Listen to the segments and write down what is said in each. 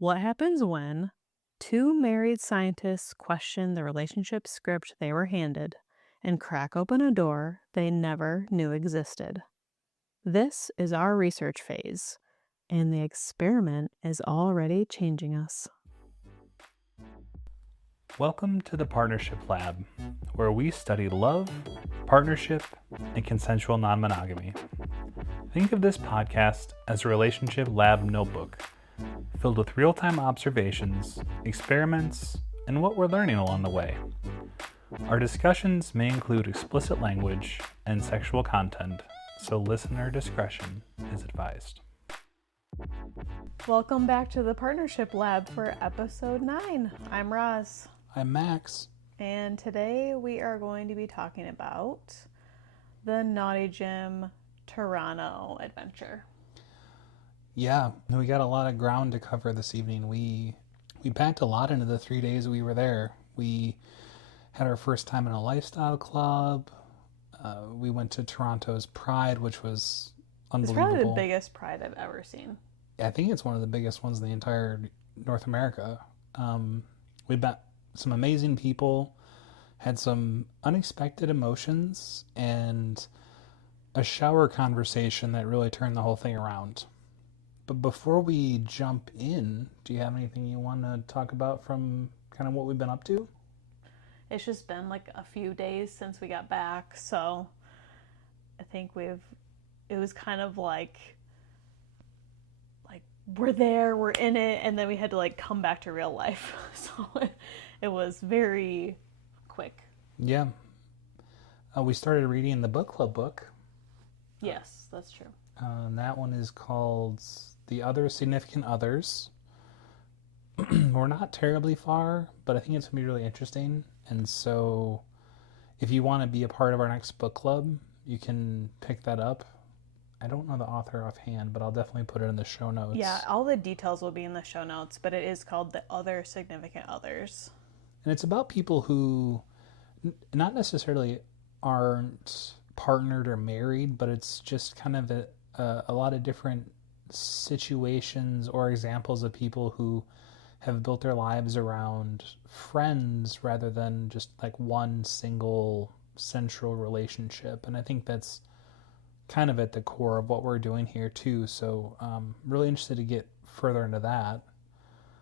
What happens when two married scientists question the relationship script they were handed and crack open a door they never knew existed? This is our research phase, and the experiment is already changing us. Welcome to the Partnership Lab, where we study love, partnership, and consensual non-monogamy. Think of this podcast as a relationship lab notebook, filled with real-time observations, experiments, and what we're learning along the way. Our discussions may include explicit language and sexual content, so listener discretion is advised. Welcome back to the Partnership Lab for episode 9. I'm Roz. I'm Max. And today we are going to be talking about the Naughty Gym Toronto adventure. Yeah, we got a lot of ground to cover this evening. We packed a lot into the 3 days we were there. We had our first time in a lifestyle club. We went to Toronto's Pride, which was unbelievable. It's probably the biggest Pride I've ever seen. I think it's one of the biggest ones in the entire North America. We met some amazing people, had some unexpected emotions, and a shower conversation that really turned the whole thing around. But before we jump in, do you have anything you want to talk about from kind of what we've been up to? It's just been like a few days since we got back, so I think it was kind of like we're there, we're in it, and then we had to like come back to real life. So it was very quick. Yeah. We started reading the book club book. Yes, that's true. And that one is called The Other Significant Others. We're not terribly far, but I think it's going to be really interesting. And so if you want to be a part of our next book club, you can pick that up. I don't know the author offhand, but I'll definitely put it in the show notes. Yeah, all the details will be in the show notes, but it is called The Other Significant Others. And it's about people who not necessarily aren't partnered or married, but it's just kind of a lot of different situations or examples of people who have built their lives around friends rather than just like one single central relationship. And I think that's kind of at the core of what we're doing here too. So really interested to get further into that.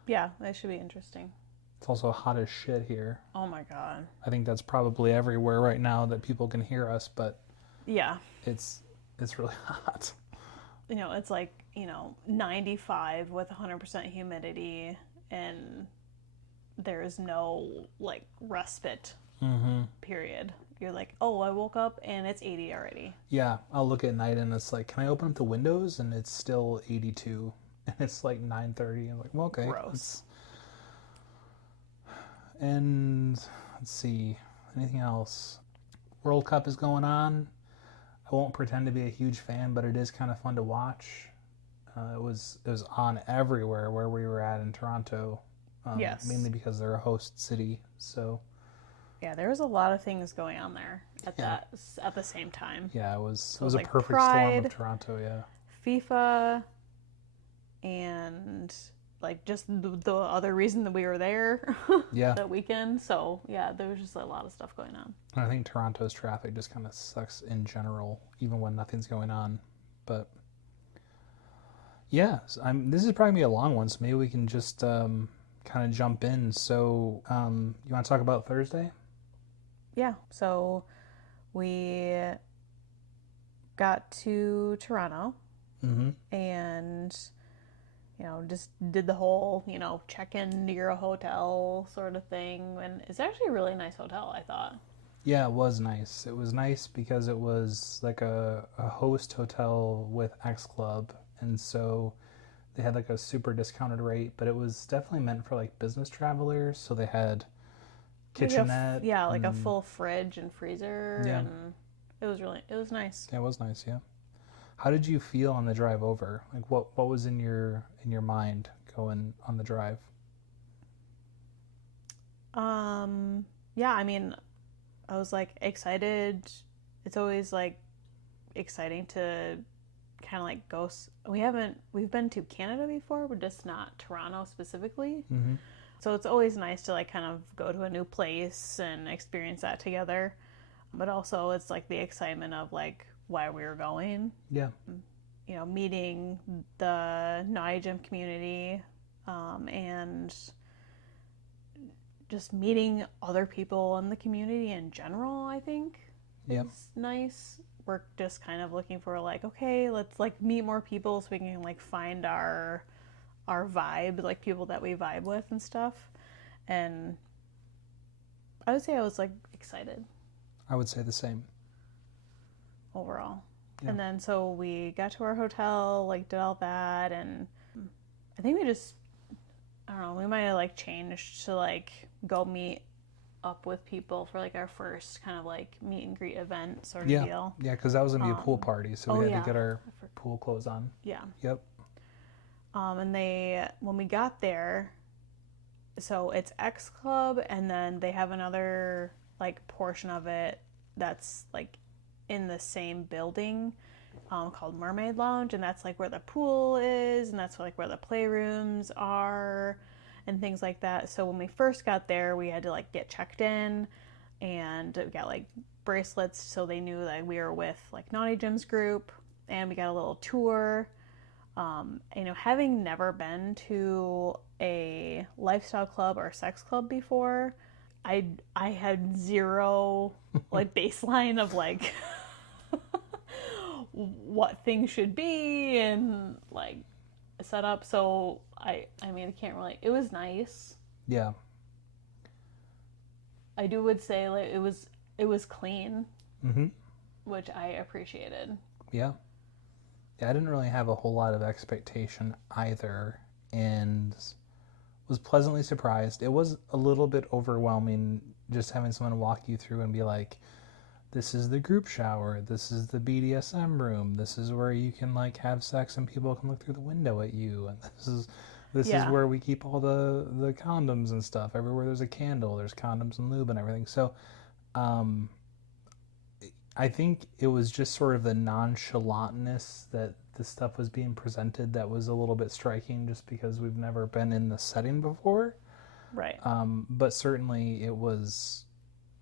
Yeah, that should be interesting. It's also hot as shit here. Oh my god. I think that's probably everywhere right now that people can hear us, but yeah, it's really hot. It's like 95 with 100% humidity, and there is no like respite period. You're like, oh, I woke up and it's 80 already. Yeah, I'll look at night and it's like, can I open up the windows? And it's still 82, and it's like 9:30. I'm like, well, okay. Gross. And let's see, anything else? World Cup is going on. I won't pretend to be a huge fan, but it is kind of fun to watch. It was on everywhere where we were at in Toronto. Yes. Mainly because they're a host city, so. Yeah, there was a lot of things going on there at the same time. Yeah, it was like a perfect Pride, storm of Toronto. Yeah. FIFA, and like just the other reason that we were there. Yeah. That weekend. So yeah, there was just a lot of stuff going on. And I think Toronto's traffic just kind of sucks in general, even when nothing's going on. But yeah, this is probably gonna be a long one, so maybe we can just kind of jump in. So you want to talk about Thursday? Yeah. So we got to Toronto and just did the whole check into your hotel sort of thing, and it's actually a really nice hotel, I thought. Yeah, it was nice. It was nice because it was like a host hotel with X Club, and so they had like a super discounted rate, but it was definitely meant for like business travelers. So they had kitchenette. Like a full fridge and freezer. Yeah. And it was nice. Yeah, it was nice, yeah. How did you feel on the drive over? Like what was in your mind going on the drive? Yeah, I mean, I was like excited. It's always like exciting to kind of like we've been to Canada before, but just not Toronto specifically. So it's always nice to like kind of go to a new place and experience that together. But also it's like the excitement of like why we were going. Yeah. You know, meeting the Naughty Gym community, and just meeting other people in the community in general, I think is nice. We're just kind of looking for like, okay, let's like meet more people so we can like find our vibe, like people that we vibe with and stuff. And I would say I was like excited. I would say the same. Overall. Yeah. And then so we got to our hotel, like did all that, and I think we just, I don't know, we might have like changed to like go meet up with people for like our first kind of like meet and greet event sort of deal. Yeah, because that was gonna be a pool party, so we had to get our pool clothes on. Yeah. Yep. And when we got there, so it's X Club, and then they have another like portion of it that's like in the same building, called Mermaid Lounge, and that's like where the pool is, and that's like where the playrooms are and things like that. So when we first got there, we had to like get checked in, and we got like bracelets so they knew that we were with like Naughty Gym's group, and we got a little tour. You know, having never been to a lifestyle club or sex club before, I had zero like baseline of like what things should be and like set up. So I mean, I can't really, it was nice. Yeah. I would say like it was clean, which I appreciated. Yeah. Yeah, I didn't really have a whole lot of expectation either, and was pleasantly surprised. It was a little bit overwhelming just having someone walk you through and be like, this is the group shower, this is the BDSM room, this is where you can like have sex and people can look through the window at you, and this is where we keep all the condoms and stuff. Everywhere there's a candle, there's condoms and lube and everything. So I think it was just sort of the nonchalantness that this stuff was being presented that was a little bit striking, just because we've never been in the setting before. Right. But certainly it was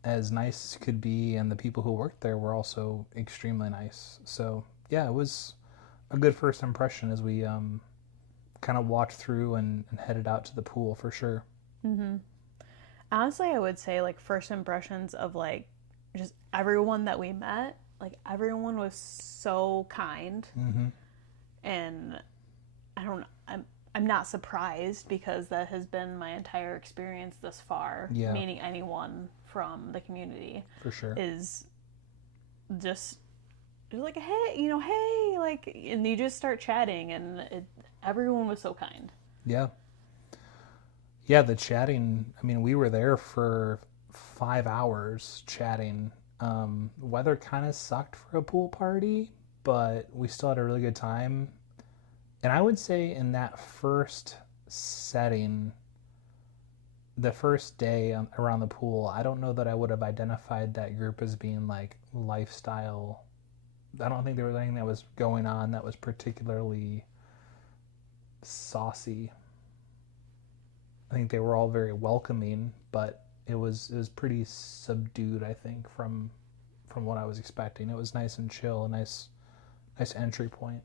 as nice as could be, and the people who worked there were also extremely nice. So yeah, it was a good first impression as we kind of walked through and headed out to the pool for sure. Honestly, I would say like first impressions of like just everyone that we met, like everyone was so kind, and I don't know, I'm not surprised, because that has been my entire experience thus far. Meeting anyone from the community for sure is just like, hey, you know, hey, like, and you just start chatting, and everyone was so kind. Yeah, the chatting, I mean, we were there for 5 hours chatting. Weather kind of sucked for a pool party, but we still had a really good time. And I would say in that first setting, the first day around the pool, I don't know that I would have identified that group as being like lifestyle. I don't think there was anything that was going on that was particularly saucy. I think they were all very welcoming, but it was pretty subdued, I think, from what I was expecting. It was nice and chill, a nice entry point.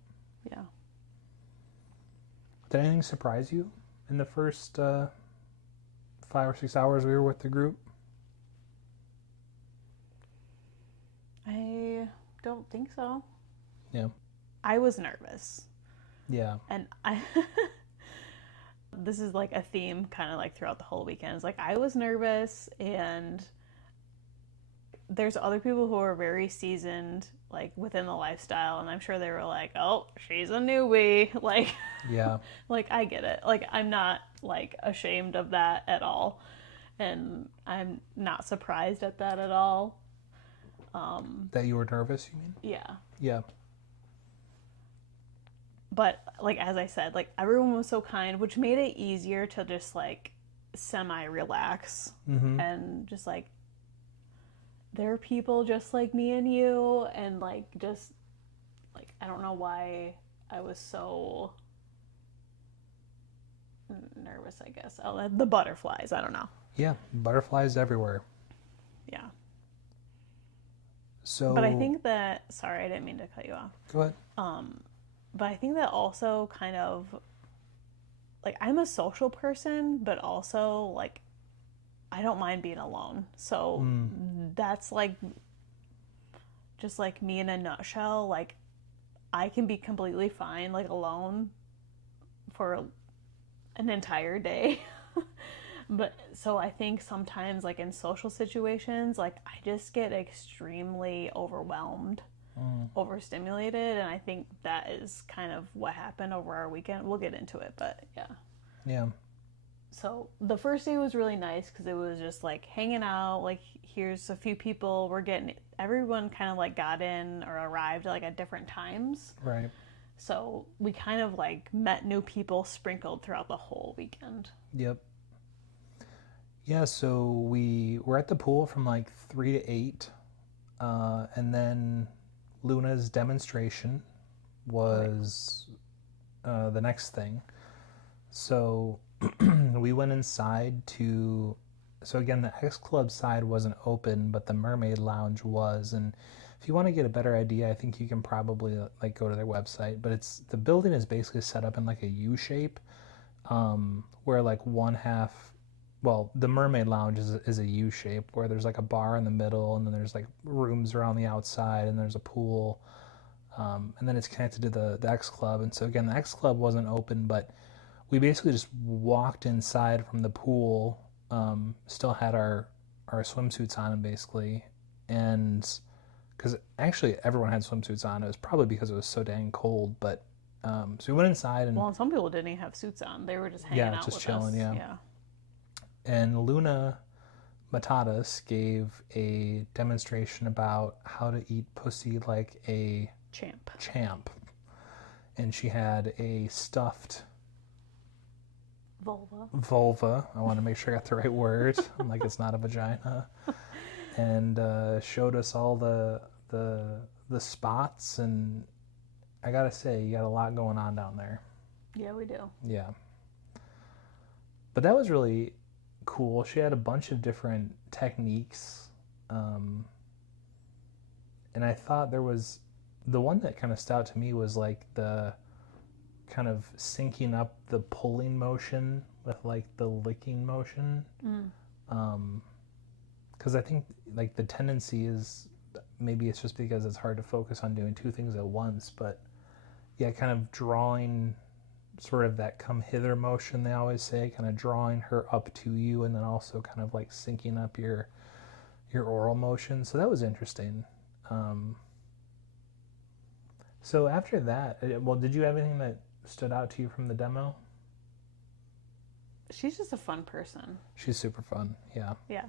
Yeah. Did anything surprise you in the first 5 or 6 hours we were with the group? I don't think so. Yeah. I was nervous. Yeah. And this is like a theme kind of like throughout the whole weekend. It's like I was nervous, and there's other people who are very seasoned like within the lifestyle, and I'm sure they were like, oh, she's a newbie. Like, yeah. Like, I get it. Like, I'm not like ashamed of that at all. And I'm not surprised at that at all. That you were nervous, you mean? Yeah. Yeah. But like, as I said, like everyone was so kind, which made it easier to just like semi-relax and just like, there are people just like me and you, and like just like I don't know why I was so nervous, I guess. Oh, the butterflies, I don't know. Yeah, butterflies everywhere. Yeah. So, but I think that, sorry, I didn't mean to cut you off. Go ahead. But I think that also kind of, like, I'm a social person, but also, like, I don't mind being alone. So that's, like, just, like, me in a nutshell. Like, I can be completely fine, like, alone for an entire day. But so I think sometimes, like, in social situations, like, I just get extremely overwhelmed, overstimulated, and I think that is kind of what happened over our weekend. We'll get into it, but yeah. Yeah. So the first day was really nice because it was just like hanging out, like, here's a few people, everyone kind of like got in or arrived like at different times. Right. So we kind of like met new people sprinkled throughout the whole weekend. Yep. Yeah, so we were at the pool from like 3 to 8. And then Luna's demonstration was the next thing. So we went inside to... So again, the X Club side wasn't open, but the Mermaid Lounge was. And if you want to get a better idea, I think you can probably like go to their website. But the building is basically set up in like a U shape, where like one half... Well, the Mermaid Lounge is a U shape where there's like a bar in the middle, and then there's like rooms around the outside, and there's a pool, and then it's connected to the X Club. And so again, the X Club wasn't open, but we basically just walked inside from the pool, still had our swimsuits on basically, and because actually everyone had swimsuits on. It was probably because it was so dang cold, but so we went inside and... Well, some people didn't even have suits on. They were just hanging out just with chilling, us. yeah. And Luna Matatas gave a demonstration about how to eat pussy like a champ. And she had a stuffed vulva. I want to make sure I got the right word. I'm like, it's not a vagina. And showed us all the spots. And I gotta say, you got a lot going on down there. Yeah, we do. Yeah. But that was really cool. She had a bunch of different techniques, and I thought there was the one that kind of stood out to me was like the kind of syncing up the pulling motion with like the licking motion, because I think like the tendency is, maybe it's just because it's hard to focus on doing two things at once, but yeah, kind of drawing sort of that come hither motion, they always say, kind of drawing her up to you, and then also kind of like syncing up your oral motion. So that was interesting. So after that, well, did you have anything that stood out to you from the demo? She's just a fun person. She's super fun, yeah. Yeah.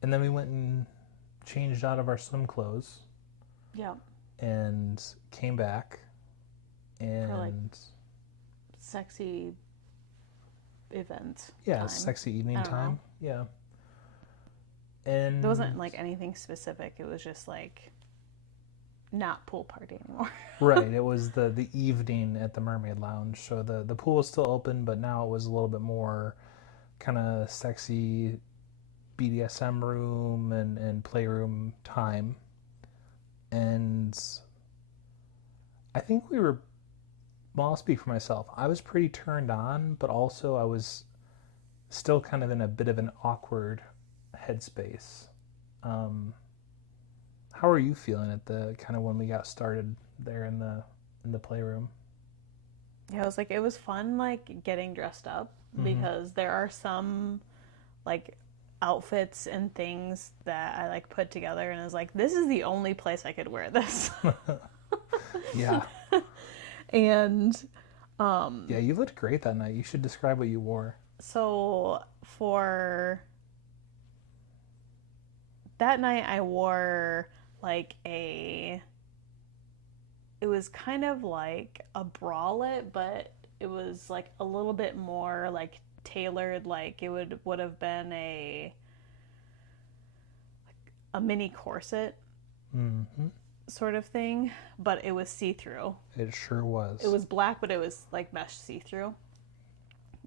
And then we went and changed out of our swim clothes. Yeah. And came back. And for like sexy event. Yeah, time. Sexy evening time. Yeah. And there wasn't like anything specific. It was just like not pool party anymore. Right. It was the evening at the Mermaid Lounge. So the pool was still open, but now it was a little bit more kind of sexy BDSM room and playroom time. And I think we were... Well, I'll speak for myself. I was pretty turned on, but also I was still kind of in a bit of an awkward headspace. How are you feeling at the kind of when we got started there in the playroom? Yeah, it was fun, like, getting dressed up, because there are some, like, outfits and things that I, like, put together, and I was like, this is the only place I could wear this. Yeah. And yeah, you looked great that night. You should describe what you wore. So for that night, I wore like it was kind of like a bralette, but it was like a little bit more like tailored, like it would have been a mini corset. sort of thing, but it was see-through. It sure was. It was black, but it was like mesh see-through.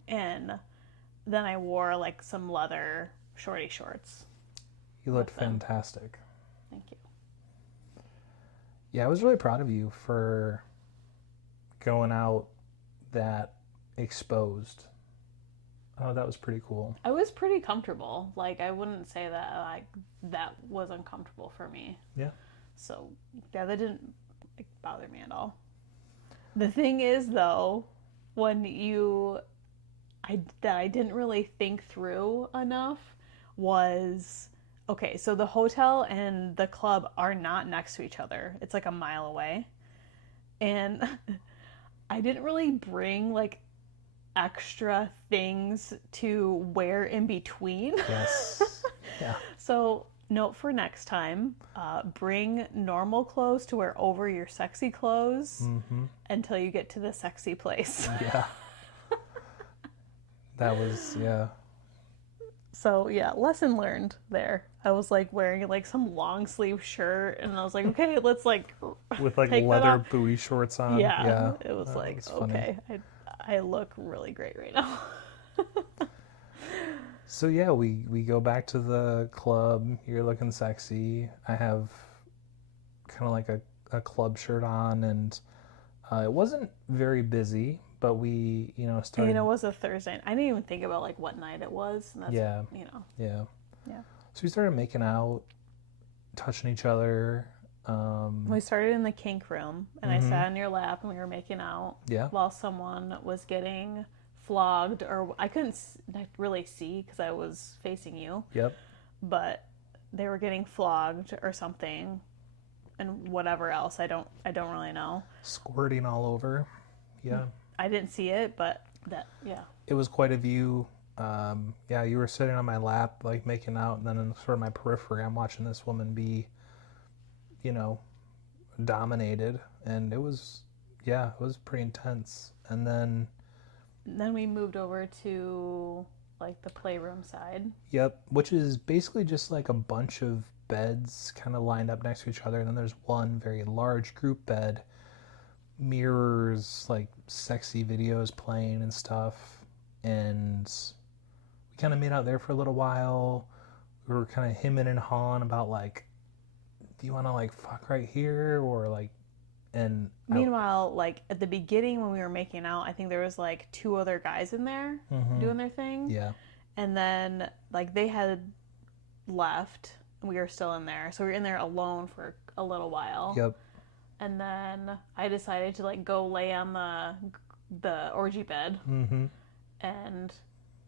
And then I wore like some leather shorty shorts. You looked fantastic. Thank you. Yeah, I was really proud of you for going out that exposed. Oh, that was pretty cool. I was pretty comfortable. Like, I wouldn't say that like that was uncomfortable for me. Yeah. So yeah, that didn't like bother me at all. The thing is, though, when that I didn't really think through enough was, okay, so the hotel and the club are not next to each other. It's like a mile away. And I didn't really bring like extra things to wear in between. Yes. Yeah. So, note for next time, bring normal clothes to wear over your sexy clothes until you get to the sexy place. Yeah. That was, yeah. So, yeah, lesson learned there. I was like wearing like some long sleeve shirt, and I was like, okay, let's like with like leather buoy shorts on. Yeah. It was like, was okay, I look really great right now. So yeah, we go back to the club. You're looking sexy. I have kind of like a club shirt on, and it wasn't very busy, but we, started. And it was a Thursday. I didn't even think about like what night it was. And that's, Yeah. Yeah. So we started making out, touching each other. We started in the kink room, and I sat on your lap, and we were making out. Yeah. While someone was getting flogged, or I couldn't really see because I was facing you. Yep. But they were getting flogged or something, and whatever else I don't really know. Squirting all over. Yeah. I didn't see it, but It was quite a view. You were sitting on my lap, like making out, and then in sort of my periphery, I'm watching this woman be, dominated, and it was pretty intense. And then we moved over to like the playroom side. Yep, which is basically just like a bunch of beds kind of lined up next to each other, and then there's one very large group bed, mirrors, like sexy videos playing and stuff, and we kind of made out there for a little while. We were kind of hemming and hawing about like, do you want to like fuck right here, or like, and meanwhile, like at the beginning when we were making out, I think there was like two other guys in there doing their thing. Yeah. And then like they had left and we were still in there. So we were in there alone for a little while. Yep. And then I decided to like go lay on the orgy bed and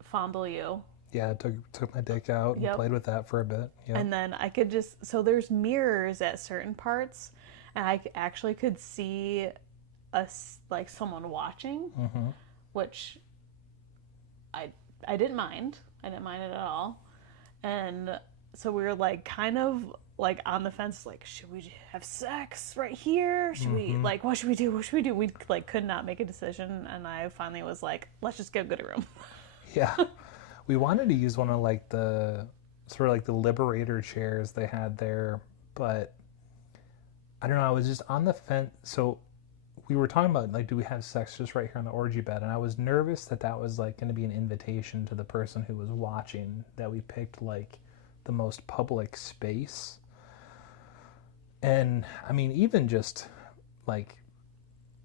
fondle you. Yeah, I took my dick out and played with that for a bit. Yep. And then I could so there's mirrors at certain parts, and I actually could see like someone watching, which I didn't mind. I didn't mind it at all. And so we were like kind of like on the fence, like, should we have sex right here? Should we like, what should we do? What should we do? We like could not make a decision, and I finally was like, let's just go get a room. Yeah. We wanted to use one of like the sort of like the Liberator chairs they had there, but I don't know, I was just on the fence. So we were talking about like, do we have sex just right here on the orgy bed? And I was nervous that was like going to be an invitation to the person who was watching, that we picked like the most public space. And I mean, even just like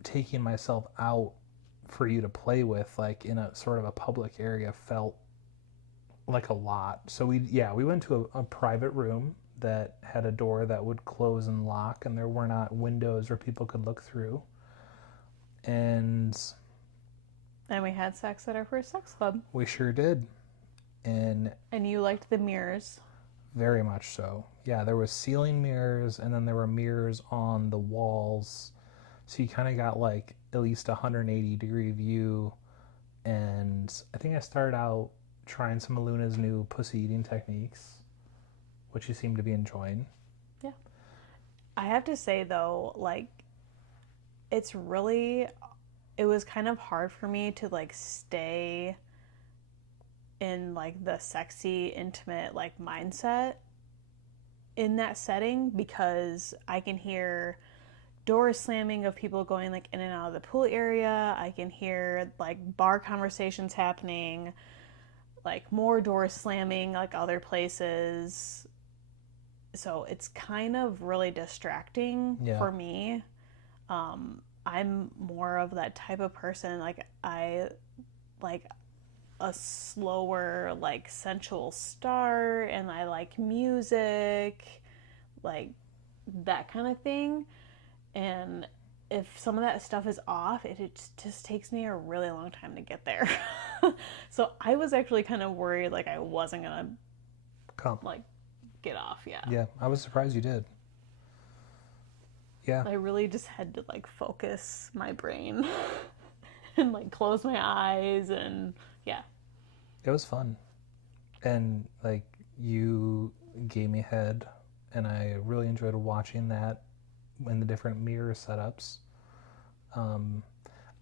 taking myself out for you to play with, like in a sort of a public area, felt like a lot. So we went to a private room that had a door that would close and lock, and there were not windows where people could look through. And we had sex at our first sex club. We sure did. And you liked the mirrors. Very much so. Yeah, there was ceiling mirrors, and then there were mirrors on the walls. So you kind of got like at least a 180-degree view. And I think I started out trying some of Luna's new pussy eating techniques, which you seem to be enjoying. Yeah. I have to say though, like, it was kind of hard for me to like stay in like the sexy, intimate like mindset in that setting because I can hear doors slamming of people going like in and out of the pool area. I can hear like bar conversations happening, like more doors slamming like other places. So it's kind of really distracting for me. I'm more of that type of person. Like I like a slower, like sensual start, and I like music, like that kind of thing. And if some of that stuff is off, it just takes me a really long time to get there. So I was actually kind of worried like I wasn't gonna come like get off. Yeah, I was surprised you did. Yeah. I really just had to like focus my brain and like close my eyes, and yeah. It was fun. And like you gave me head, and I really enjoyed watching that in the different mirror setups.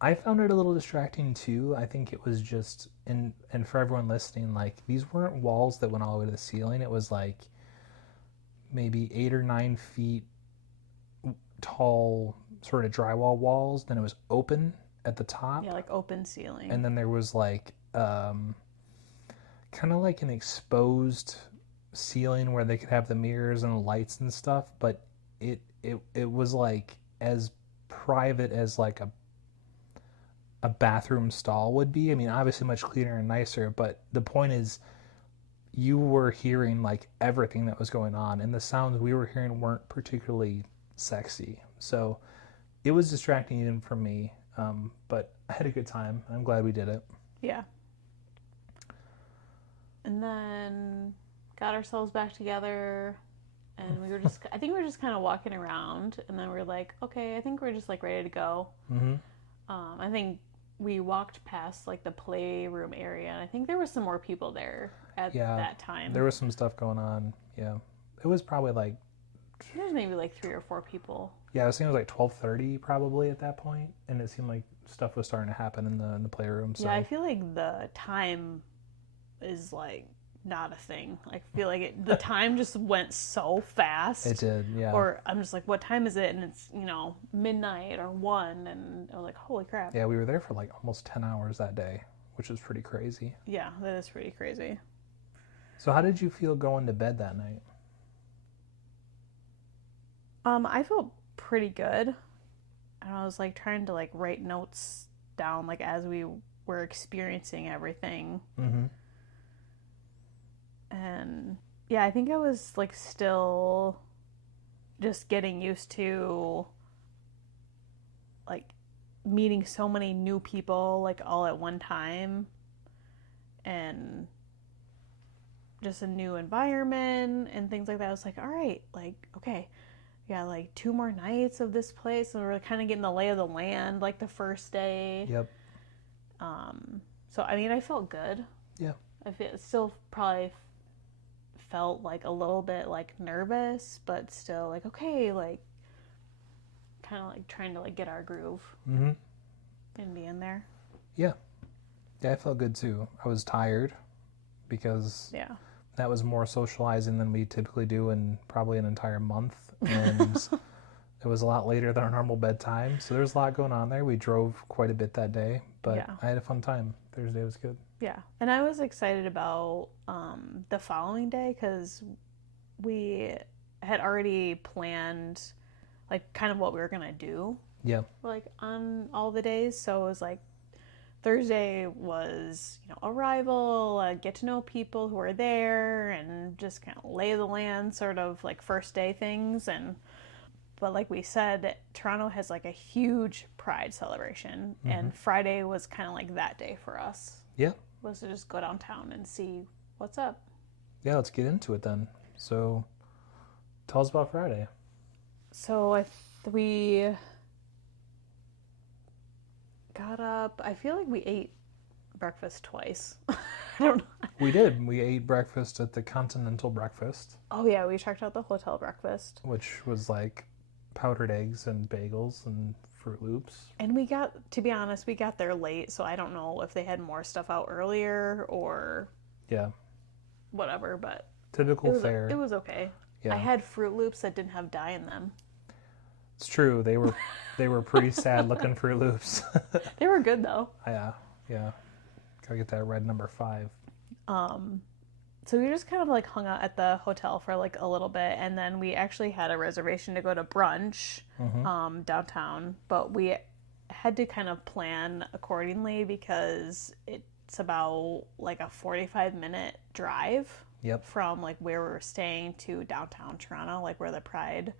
I found it a little distracting too. I think it was just, and for everyone listening, like these weren't walls that went all the way to the ceiling. It was like maybe 8 or 9 feet tall sort of drywall walls. Then it was open at the top. Yeah, like open ceiling. And then there was like kind of like an exposed ceiling where they could have the mirrors and the lights and stuff, but it was like as private as like a bathroom stall would be. I mean, obviously much cleaner and nicer, but the point is you were hearing like everything that was going on, and the sounds we were hearing weren't particularly sexy. So it was distracting even for me, but I had a good time. I'm glad we did it. Yeah. And then got ourselves back together, and we were just, I think we were just kind of walking around, and then we were like, okay, I think we're just like ready to go. Mm-hmm. I think we walked past like the playroom area, and I think there was some more people there at that time. There was some stuff going on. Yeah. It was probably like, there's maybe like 3 or 4 people. Yeah, I was thinking it was like 12:30 probably at that point, and it seemed like stuff was starting to happen in the playroom. So. Yeah, I feel like the time is like not a thing. Like, I feel like the time just went so fast. It did, yeah. Or I'm just like, what time is it? And it's, midnight or 1, and I was like, holy crap. Yeah, we were there for like almost 10 hours that day, which was pretty crazy. Yeah, that is pretty crazy. So how did you feel going to bed that night? I felt pretty good. And I was like trying to like write notes down like as we were experiencing everything. Mm-hmm. And yeah, I think I was like still just getting used to like meeting so many new people like all at one time, and just a new environment and things like that. I was like, all right, like, okay, yeah, like 2 more nights of this place, and we're kind of getting the lay of the land like the first day. Yep. So I mean, I felt good. Yeah. I still probably felt like a little bit like nervous, but still like, okay, like kind of like trying to like get our groove. Mm-hmm. And be in there. Yeah. Yeah, I felt good too. I was tired because that was more socializing than we typically do in probably an entire month. And it was a lot later than our normal bedtime. So there's a lot going on there. We drove quite a bit that day, but I had a fun time. Thursday was good. Yeah. And I was excited about the following day because we had already planned like kind of what we were going to do. Yeah. Like on all the days. So it was like Thursday was, arrival, get to know people who are there, and just kind of lay the land sort of like first day things. But like we said, Toronto has like a huge Pride celebration, and Friday was kind of like that day for us. Yeah. Was to just go downtown and see what's up. Yeah, let's get into it then. So tell us about Friday. So we got up. I feel like we ate breakfast twice. I don't know. We did. We ate breakfast at the Continental Breakfast. Oh yeah, we checked out the hotel breakfast, which was like powdered eggs and bagels and Fruit Loops. And to be honest, we got there late, so I don't know if they had more stuff out earlier or whatever, but typical fare. It was okay. Yeah. I had Fruit Loops that didn't have dye in them. It's true. They were pretty sad looking Fruit Loops. They were good though. Yeah. Gotta get that red number 5. So we just kind of like hung out at the hotel for like a little bit, and then we actually had a reservation to go to brunch downtown, but we had to kind of plan accordingly because it's about like a 45-minute drive from like where we were staying to downtown Toronto, like where the Pride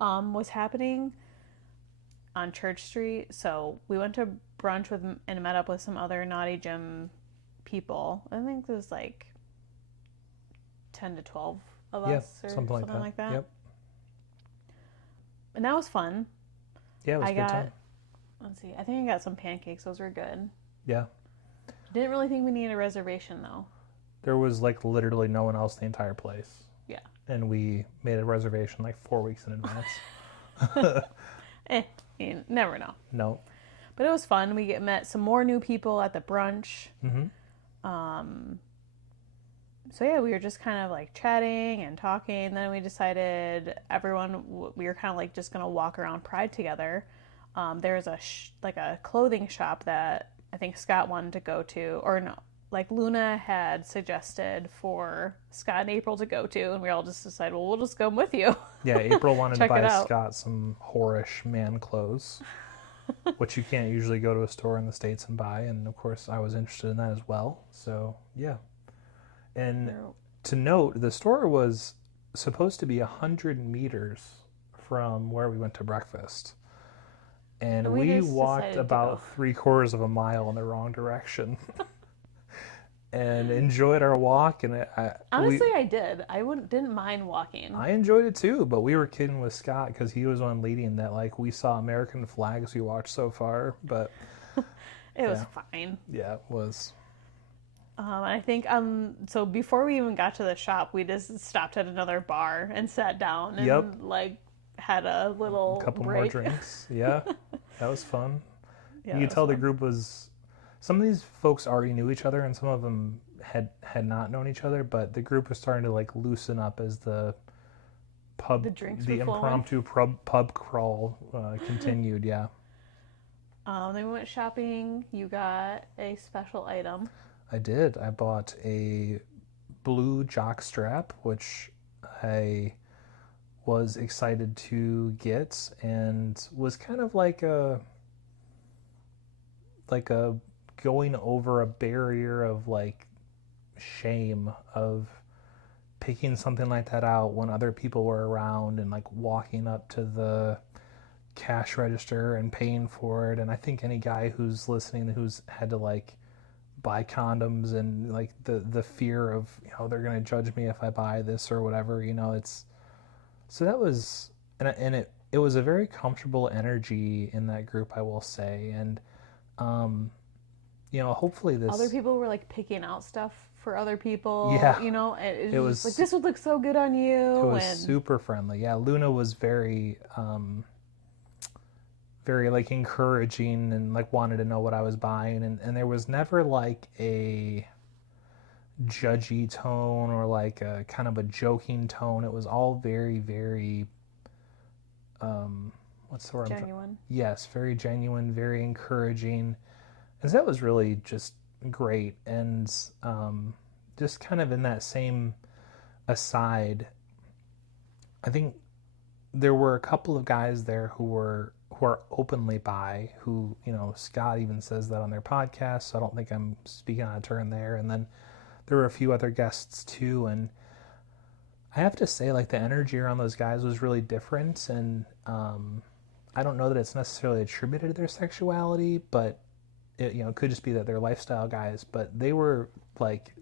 was happening on Church Street. So we went to brunch and met up with some other Naughty Gym people. I think there's like 10 to 12 of us or something like that. Yep. And that was fun. Yeah, it was a good time. Let's see. I think I got some pancakes. Those were good. Yeah. Didn't really think we needed a reservation though. There was like literally no one else in the entire place. Yeah. And we made a reservation like 4 weeks in advance. You never know. No. But it was fun. We met some more new people at the brunch. So yeah, we were just kind of like chatting and talking. Then we decided we were kind of like just gonna walk around Pride together. There was a clothing shop that I think Scott wanted to go to, or no, like Luna had suggested for Scott and April to go to, and we all just decided, well, we'll just go with you. Yeah, April wanted to buy Scott some whorish man clothes, which you can't usually go to a store in the States and buy, and of course I was interested in that as well. So yeah. And to note, the store was supposed to be 100 meters from where we went to breakfast. And we walked about 3/4 of a mile in the wrong direction. And enjoyed our walk. And honestly, I did. I didn't mind walking. I enjoyed it too, but we were kidding with Scott because he was on leading that like we saw American flags we watched so far, but it was fine. Yeah, it was. I think so before we even got to the shop, we just stopped at another bar and sat down and like had a couple break. more drinks. Yeah, that was fun. Yeah, you could tell the group was, some of these folks already knew each other and some of them had not known each other, but the group was starting to like loosen up as the impromptu pub crawl continued. Yeah. Then we went shopping. You got a special item. I did. I bought a blue jock strap, which I was excited to get, and was kind of like a going over a barrier of like shame of picking something like that out when other people were around and like walking up to the cash register and paying for it. And I think any guy who's listening who's had to like buy condoms and like the fear of, you know, they're going to judge me if I buy this or whatever, you know, it's, so that was, and it was a very comfortable energy in that group, I will say. And, you know, hopefully this, other people were like picking out stuff for other people. Yeah. You know, it was like, this would look so good on you. It was super friendly. Yeah. Luna was very like encouraging and like wanted to know what I was buying, and there was never like a judgy tone or like a kind of a joking tone. It was all very, very what's the word? Genuine. Yes, very genuine, very encouraging. And so that was really just great. And just kind of in that same aside, I think there were a couple of guys there who are openly bi, who, you know, Scott even says that on their podcast, so I don't think I'm speaking out of turn there. And then there were a few other guests too, and I have to say, like, the energy around those guys was really different, and I don't know that it's necessarily attributed to their sexuality, but it, you know, it could just be that they're lifestyle guys, but they were like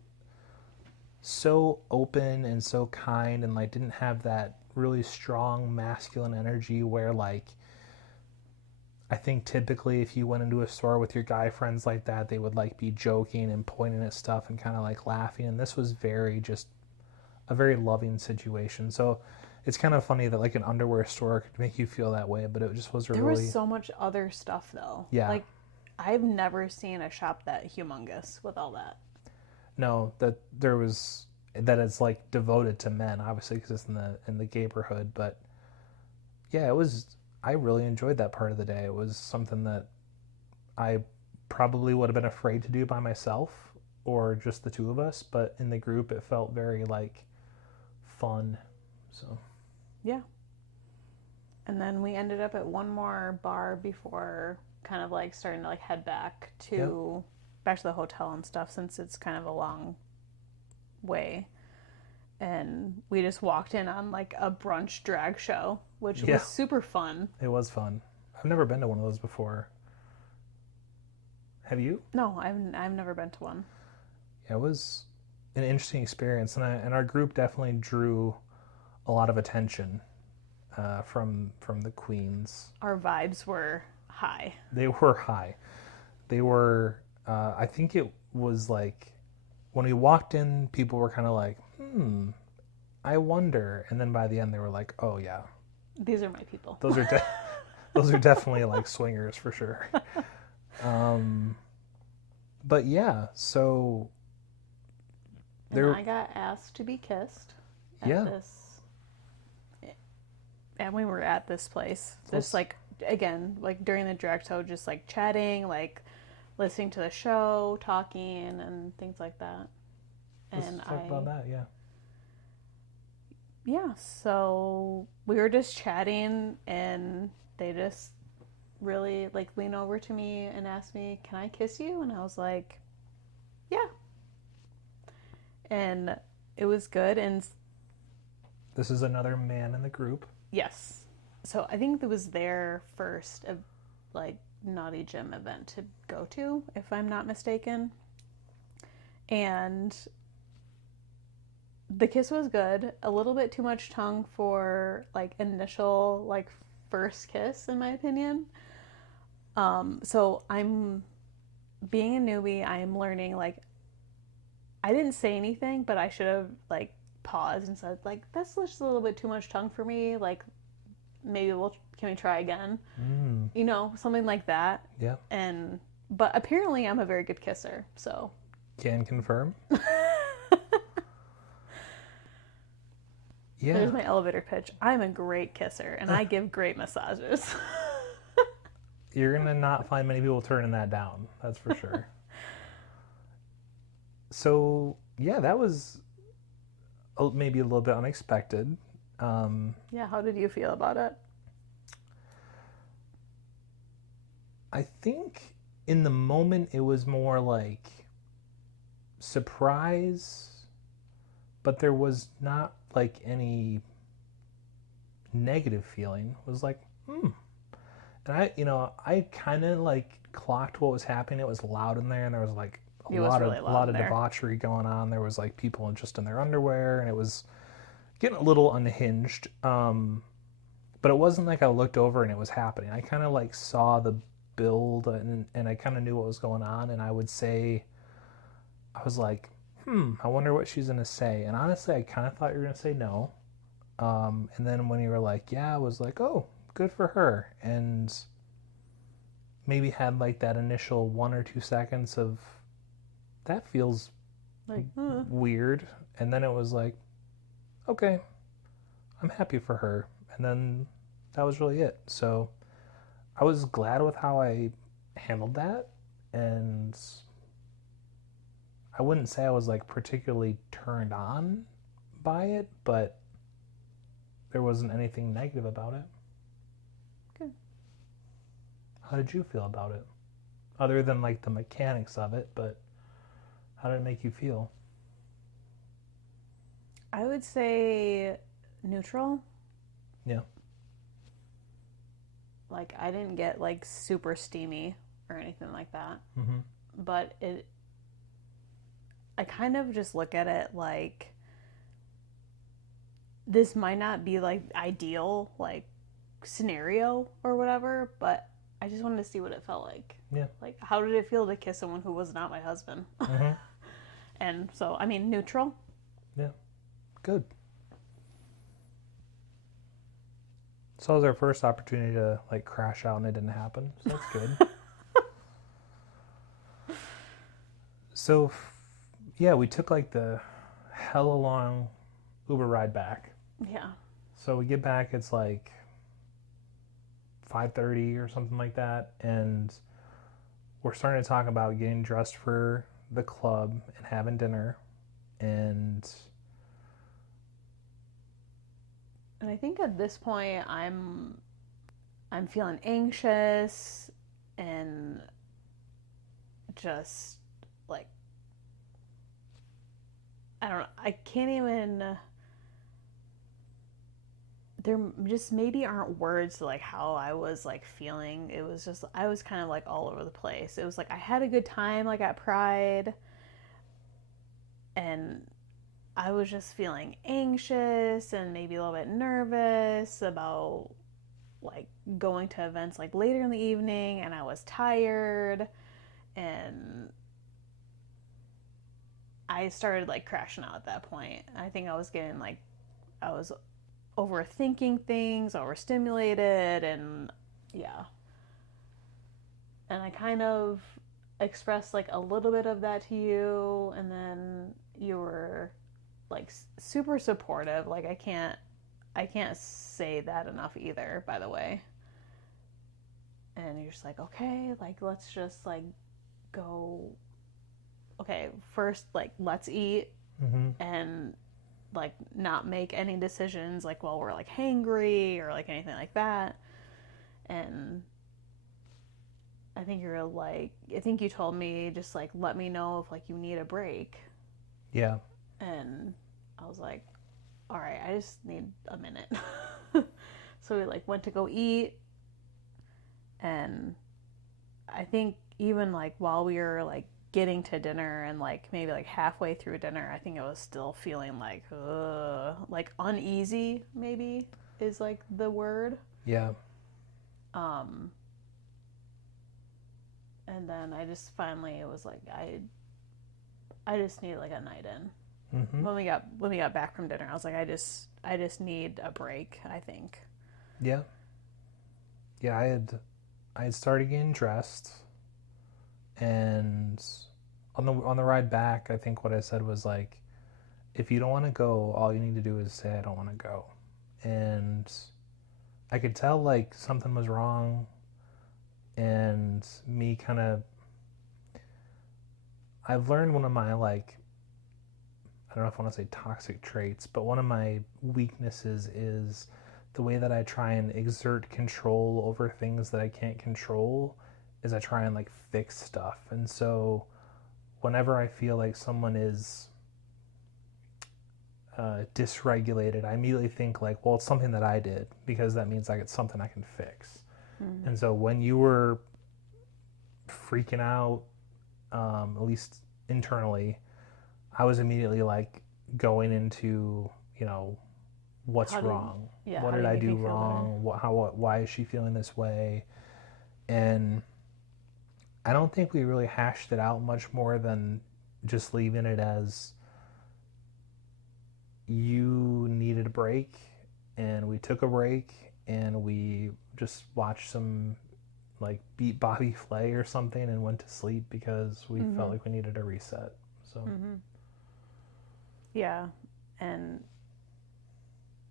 so open and so kind, and like didn't have that really strong masculine energy where, like, I think typically if you went into a store with your guy friends like that, they would like be joking and pointing at stuff and kind of like laughing. And this was just a very loving situation. So it's kind of funny that like an underwear store could make you feel that way, but it just was There was so much other stuff though. Yeah. Like, I've never seen a shop that humongous with all that. No, that there was, that it's like devoted to men, obviously, because it's in the neighborhood. But yeah, it was. I really enjoyed that part of the day. It was something that I probably would have been afraid to do by myself or just the two of us, but in the group, it felt very like fun. So Yeah. And then we ended up at one more bar before kind of like starting to like head back to the hotel and stuff, since it's kind of a long way. And we just walked in on like a brunch drag show, which was super fun. It was fun. I've never been to one of those before. Have you? No, I've never been to one. Yeah, it was an interesting experience, and our group definitely drew a lot of attention from the queens. Our vibes were high. They were high. They were. I think it was like when we walked in, people were kind of like, I wonder, and then by the end, they were like, oh yeah, these are my people. Those are those are definitely like swingers for sure. But yeah, so and I got asked to be kissed at this. And we were at this place. Just like, again, like during the drag show, just like chatting, like listening to the show, talking, and things like that. Let's talk about that, yeah. Yeah, so we were just chatting, and they just really like leaned over to me and asked me, "Can I kiss you?" And I was like, "Yeah." And it was good. And this is another man in the group. Yes. So I think it was their first like Naughty Gym event to go to, if I'm not mistaken. And the kiss was good. A little bit too much tongue for like initial like first kiss, in my opinion. So I'm being a newbie. I'm learning. Like, I didn't say anything, but I should have like paused and said like, that's just a little bit too much tongue for me. Like, maybe can we try again? You know, something like that. Yeah. But apparently I'm a very good kisser, so. Can confirm. Yeah. There's my elevator pitch. I'm a great kisser, and I give great massages. You're going to not find many people turning that down. That's for sure. So, yeah, that was maybe a little bit unexpected. Yeah, how did you feel about it? I think in the moment it was more like surprise, but there was not like any negative feeling. It was like, And I kind of like clocked what was happening. It was loud in there, and there was like a lot of debauchery going on. There was like people just in their underwear, and it was getting a little unhinged. But it wasn't like I looked over and it was happening. I kind of like saw the build, and I kind of knew what was going on. And I would say, I was like, I wonder what she's gonna say. And honestly, I kind of thought you were gonna say no. And then when you were like, yeah, I was like, oh, good for her. And maybe had like that initial 1 or 2 seconds of that feels like weird. And then it was like, okay, I'm happy for her. And then that was really it. So I was glad with how I handled that. And I wouldn't say I was like particularly turned on by it, but there wasn't anything negative about it. Good. How did you feel about it? Other than like the mechanics of it, but how did it make you feel? I would say neutral. Yeah. Like, I didn't get like super steamy or anything like that. Mm-hmm. But I kind of just look at it like, this might not be like ideal like scenario or whatever, but I just wanted to see what it felt like. Yeah. Like, how did it feel to kiss someone who was not my husband? Mm-hmm. And so, I mean, neutral. Yeah. Good. So it was our first opportunity to like crash out, and it didn't happen. So that's good. So yeah, we took like the hella long Uber ride back. Yeah. So we get back, it's like 5:30 or something like that, and we're starting to talk about getting dressed for the club and having dinner, and I think at this point I'm feeling anxious and just like I don't know, I can't even there just maybe aren't words to like how I was like feeling. It was just I was kind of like all over the place. It was like I had a good time like at Pride and I was just feeling anxious and maybe a little bit nervous about like going to events like later in the evening, and I was tired and I started like crashing out at that point. I think I was getting like I was overthinking things, overstimulated, and yeah. And I kind of expressed like a little bit of that to you, and then you were like super supportive. Like I can't say that enough either, by the way. And you're just like, okay, like let's just like go. Okay, first like let's eat and like not make any decisions like while we're like hangry or like anything like that. And I think you told me just like let me know if like you need a break. yeah. And I was like, all right, I just need a minute. So we like went to go eat, and I think even like while we were like getting to dinner and like maybe like halfway through dinner, I think I was still feeling like uneasy, maybe is like the word. Yeah. And then I just finally it was like I just need like a night in. When we got back from dinner, I was like I just need a break, I think. Yeah. Yeah, I had started getting dressed, and on the ride back, I think what I said was like, if you don't want to go, all you need to do is say I don't want to go. And I could tell like something was wrong, and me kind of I've learned one of my like I don't know if I want to say toxic traits, but one of my weaknesses is the way that I try and exert control over things that I can't control is I try and like fix stuff. And so whenever I feel like someone is dysregulated, I immediately think like, well, it's something that I did because that means like it's something I can fix. And so when you were freaking out, at least internally, I was immediately like going into, what's wrong? What did I do wrong? Why is she feeling this way? And I don't think we really hashed it out much more than just leaving it as you needed a break, and we took a break, and we just watched some like beat Bobby Flay or something and went to sleep because we felt like we needed a reset. So Yeah. And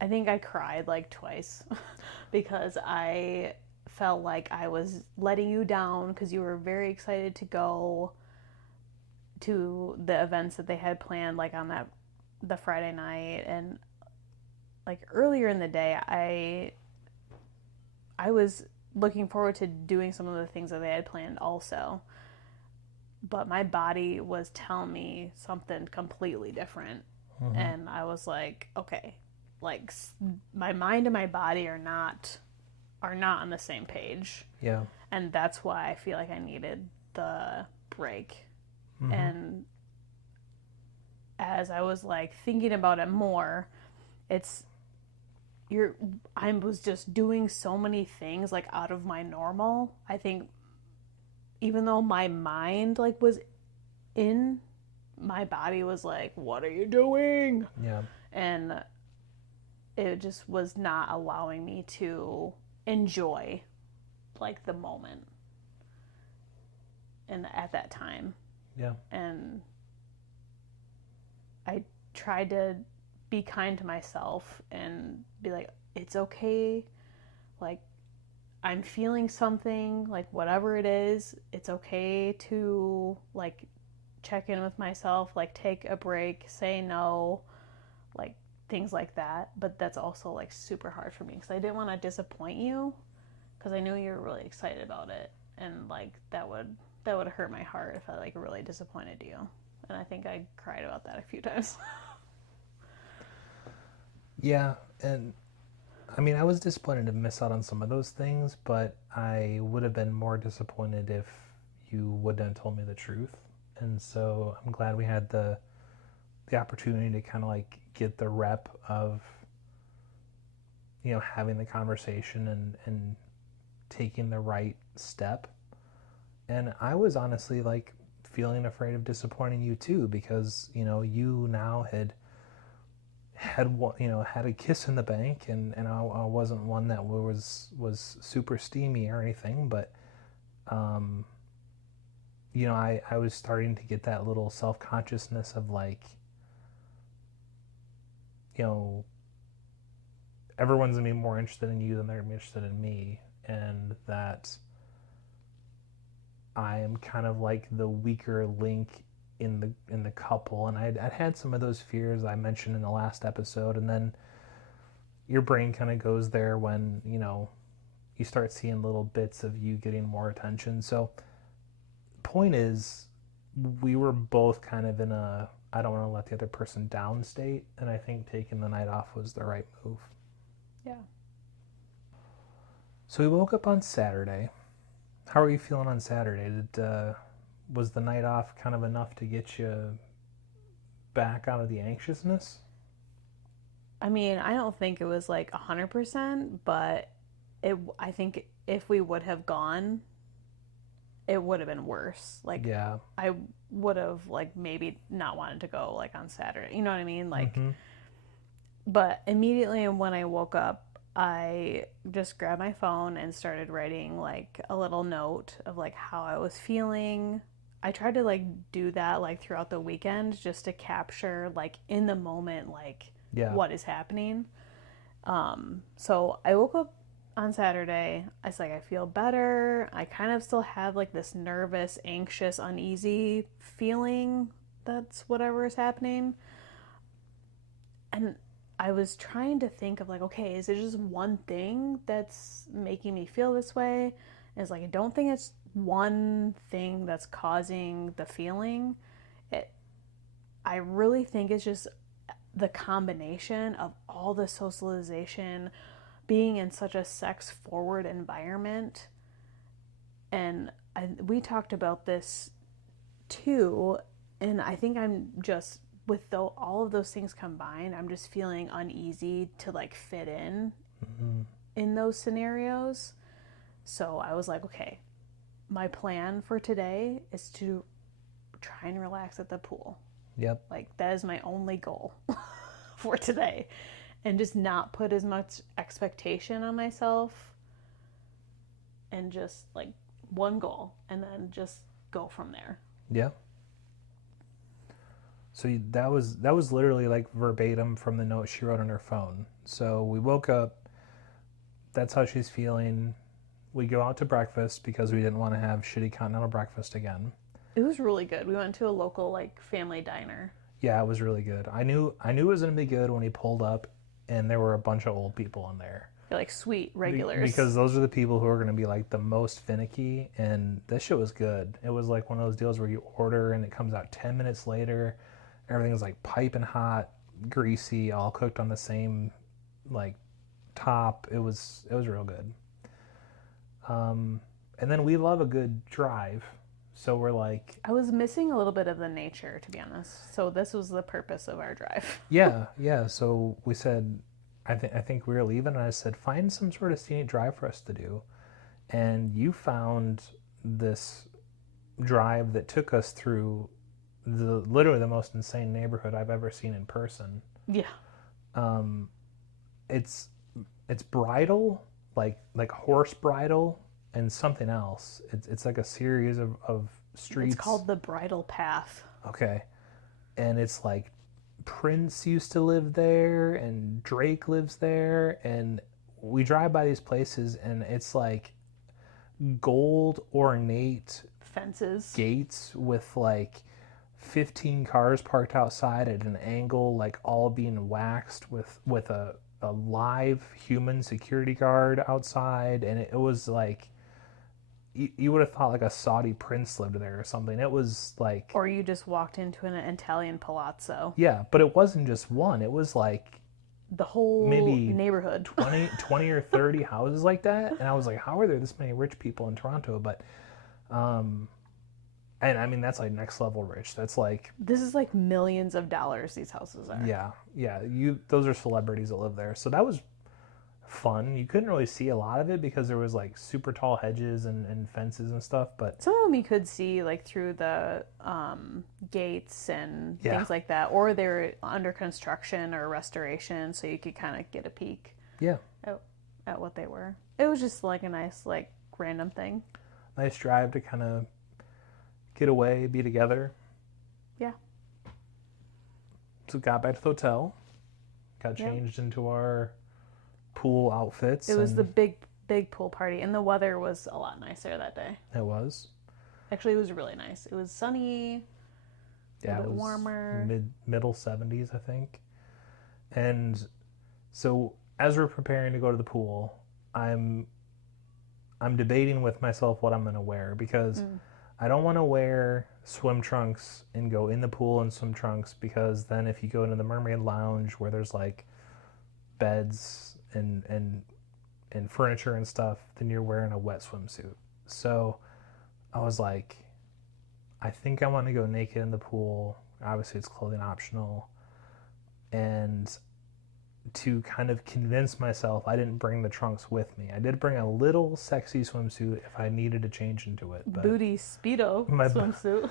I think I cried like twice because I felt like I was letting you down because you were very excited to go to the events that they had planned like on the Friday night, and like earlier in the day I was looking forward to doing some of the things that they had planned also, but my body was telling me something completely different. And I was like, okay, like my mind and my body are not on the same page. Yeah. And that's why I feel like I needed the break. And as I was like thinking about it more, I was just doing so many things like out of my normal. I think even though my mind like was in, my body was like, what are you doing? Yeah. And it just was not allowing me to enjoy like the moment and at that time. Yeah. And I tried to be kind to myself and be like, it's okay. Like, I'm feeling something, like, whatever it is, it's okay to, like, check in with myself, like, take a break, say no, like, things like that. But that's also, like, super hard for me because I didn't want to disappoint you because I knew you were really excited about it. And, like, that would hurt my heart if I, like, really disappointed you. And I think I cried about that a few times. Yeah, and I mean, I was disappointed to miss out on some of those things, but I would have been more disappointed if you wouldn't have told me the truth. And so I'm glad we had the opportunity to kind of like get the rep of, you know, having the conversation and taking the right step. And I was honestly like feeling afraid of disappointing you too, because, you know, you now had had a kiss in the bank, and I wasn't one that was super steamy or anything, but you know, I was starting to get that little self-consciousness of like, you know, everyone's gonna be more interested in you than they're gonna be interested in me, and that I am kind of like the weaker link in the couple. And I'd had some of those fears I mentioned in the last episode, and then your brain kind of goes there when, you know, you start seeing little bits of you getting more attention. So point is, we were both kind of in a I don't want to let the other person down state, and I think taking the night off was the right move. Yeah. So we woke up on Saturday. How are you feeling on Saturday? Was the night off kind of enough to get you back out of the anxiousness? I mean, I don't think it was like 100%, but I think if we would have gone, it would have been worse. Like, Yeah. I would have, like, maybe not wanted to go, like, on Saturday. You know what I mean? Like, but immediately when I woke up, I just grabbed my phone and started writing, like, a little note of, like, how I was feeling. I tried to, like, do that, like, throughout the weekend just to capture, like, in the moment, like, what is happening. So I woke up on Saturday. I was like, I feel better. I kind of still have like this nervous, anxious, uneasy feeling that's whatever is happening. And I was trying to think of like, okay, is it just one thing that's making me feel this way? And it's like, I don't think it's one thing that's causing the feeling. I really think it's just the combination of all the socialization, being in such a sex forward environment. And we talked about this too. And I think I'm just, with all of those things combined, I'm just feeling uneasy to like fit in those scenarios. So I was like, okay, my plan for today is to try and relax at the pool. Yep. Like, that is my only goal for today. And just not put as much expectation on myself, and just like one goal, and then just go from there. Yeah. So that was literally like verbatim from the note she wrote on her phone. So we woke up, that's how she's feeling. We go out to breakfast because we didn't want to have shitty continental breakfast again. It was really good. We went to a local like family diner. Yeah, it was really good. I knew it was gonna be good when he pulled up, and there were a bunch of old people in there. They're like sweet regulars. Because those are the people who are gonna be like the most finicky, and this shit was good. It was like one of those deals where you order and it comes out 10 minutes later. Everything's like piping hot, greasy, all cooked on the same like top. It was real good. And then we love a good drive. So we're like... I was missing a little bit of the nature, to be honest. So this was the purpose of our drive. Yeah. So we said, I think we were leaving, and I said, find some sort of scenic drive for us to do. And you found this drive that took us through literally the most insane neighborhood I've ever seen in person. Yeah. It's bridle, like horse bridle, and something else. It's like a series of streets. It's called the Bridle Path. Okay. And it's like Prince used to live there, and Drake lives there, and we drive by these places, and it's like gold ornate Fences. gates with like 15 cars parked outside at an angle, like all being waxed with a live human security guard outside, and it was like you would have thought like a Saudi prince lived there or something. It was like, Or you just walked into an Italian palazzo. yeah, but it wasn't just one. It was like The whole maybe neighborhood. 20 or 30 houses like that, and I was like, how are there this many rich people in Toronto? But and I mean, that's like next level rich. That's like, This is like millions of dollars these houses are. yeah, those are celebrities that live there. So that was fun. You couldn't really see a lot of it because there was like super tall hedges and fences and stuff, but Some of them you could see like through the gates and things like that, or they're under construction or restoration, so you could kind of get a peek yeah, at what they were. It was just like a nice like random thing. nice drive to kind of get away, be together. Yeah. So got back to the hotel, got changed into our pool outfits. It was the big pool party, and the weather was a lot nicer that day. It was. Actually, it was really nice. It was sunny, a bit warmer. Middle 70s, I think. And so as we're preparing to go to the pool, I'm debating with myself what I'm going to wear, because I don't want to wear swim trunks and go in the pool in swim trunks, because then if you go into the mermaid lounge where there's like beds and furniture and stuff, then you're wearing a wet swimsuit. So I was like, I think I want to go naked in the pool. Obviously, it's clothing optional. And to kind of convince myself, I didn't bring the trunks with me. I did bring a little sexy swimsuit if I needed to change into it. But Booty Speedo swimsuit.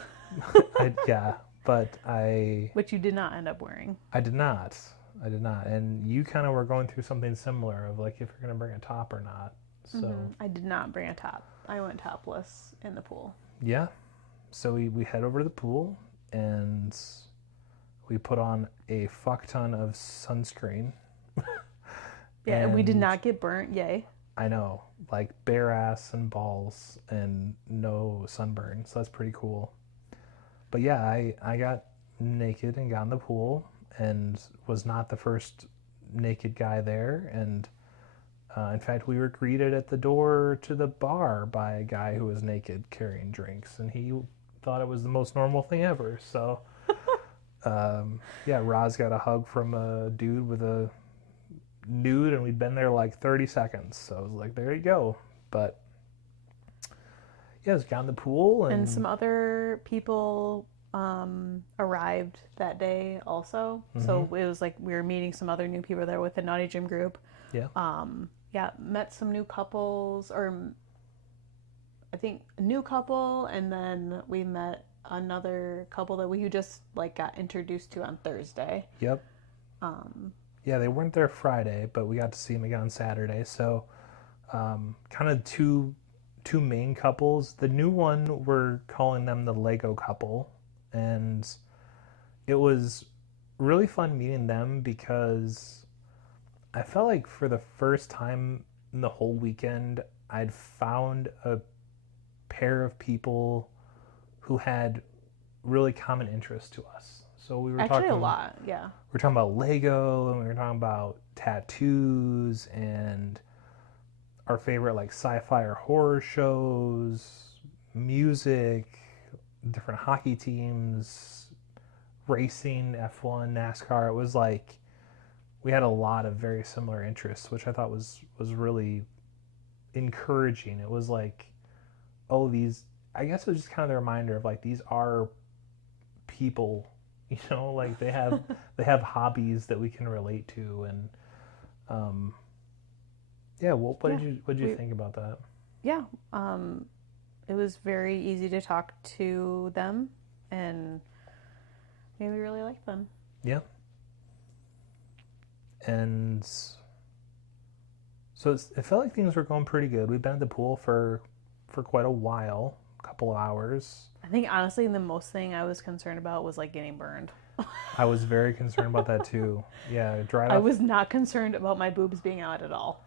Which you did not end up wearing. I did not. And you kind of were going through something similar of like if you're going to bring a top or not. So I did not bring a top. I went topless in the pool. Yeah. So we head over to the pool and we put on a fuck ton of sunscreen. Yeah, and we did not get burnt. Yay. I know. Like bare ass and balls and no sunburn. So that's pretty cool. But yeah, I got naked and got in the pool and was not the first naked guy there. And in fact, we were greeted at the door to the bar by a guy who was naked carrying drinks. And he thought it was the most normal thing ever. So, yeah, Roz got a hug from a dude with a nude, and we'd been there like 30 seconds. So I was like, there you go. But yeah, just got in the pool. And some other people arrived that day also. So it was like we were meeting some other new people there with the Naughty Gym group. Yeah. Yeah, met some new couples, or I think a new couple, and then we met another couple that we just like got introduced to on Thursday. Yep. Yeah, they weren't there Friday, but we got to see them again on Saturday. So kind of two main couples. The new one, we're calling them the Lego couple. And it was really fun meeting them because I felt like for the first time in the whole weekend, I'd found a pair of people who had really common interests to us. So we were talking a lot, yeah. We were talking about Lego, and we were talking about tattoos and our favorite like sci-fi or horror shows, music, different hockey teams, racing, F1, NASCAR. It was like we had a lot of very similar interests, which I thought was really encouraging. It was like, oh, these, I guess it was just kind of the reminder of like, these are people, you know, like they have hobbies that we can relate to. And yeah, well, what did you think about that? Yeah, it was very easy to talk to them, and we really liked them. Yeah. And so it felt like things were going pretty good. We've been at the pool for quite a while. couple of hours. I think honestly the most thing I was concerned about was like getting burned. I was very concerned about that too. Yeah, I was not concerned about my boobs being out at all.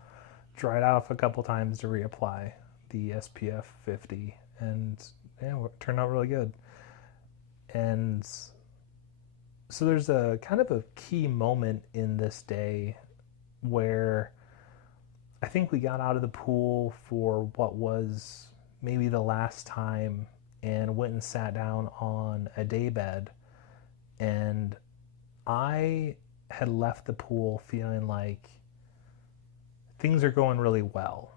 dried off a couple times to reapply the SPF 50, and yeah, it turned out really good. And so there's a kind of a key moment in this day where I think we got out of the pool for what was maybe the last time and went and sat down on a day bed. And I had left the pool feeling like things are going really well.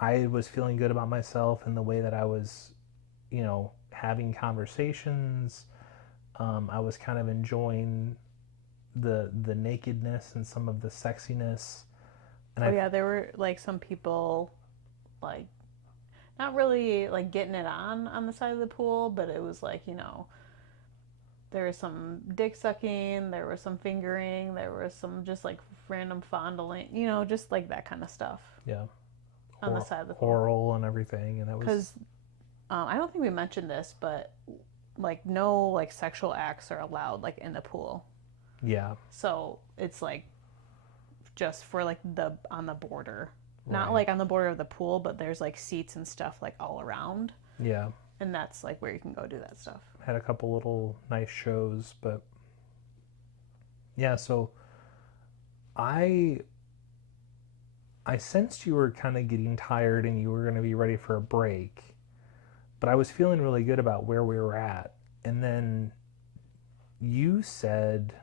I was feeling good about myself and the way that I was, having conversations. I was kind of enjoying the nakedness and some of the sexiness. And yeah, there were like some people like not really like getting it on the side of the pool, but it was like, there was some dick sucking, there was some fingering, there was some just like random fondling, just like that kind of stuff. Yeah. On the side of the pool. Oral and everything. And that was. Because I don't think we mentioned this, but like no like sexual acts are allowed like in the pool. Yeah. So it's like just for like on the border. Right. Not like on the border of the pool, but there's like seats and stuff like all around. Yeah. And that's like where you can go do that stuff. Had a couple little nice shows, but yeah, so I sensed you were kind of getting tired and you were going to be ready for a break, but I was feeling really good about where we were at. And then you said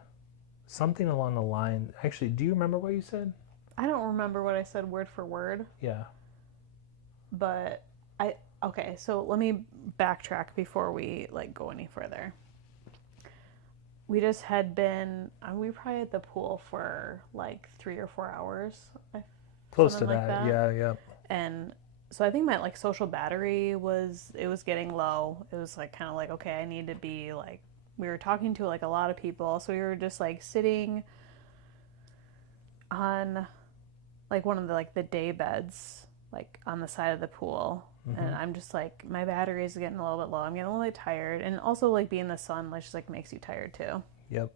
something along the line. Actually, do you remember what you said? I don't remember what I said word for word. Yeah. But okay, so let me backtrack before we like go any further. We just had been, we were probably at the pool for like 3 or 4 hours. Close to that. Yeah. And so I think my like social battery was getting low. It was like kind of like, okay, I need to be like, we were talking to like a lot of people. So we were just like sitting on like one of the like the day beds, like on the side of the pool. Mm-hmm. And I'm just like, my battery is getting a little bit low. I'm getting a little bit tired. And also like being in the sun, like just like makes you tired too. Yep.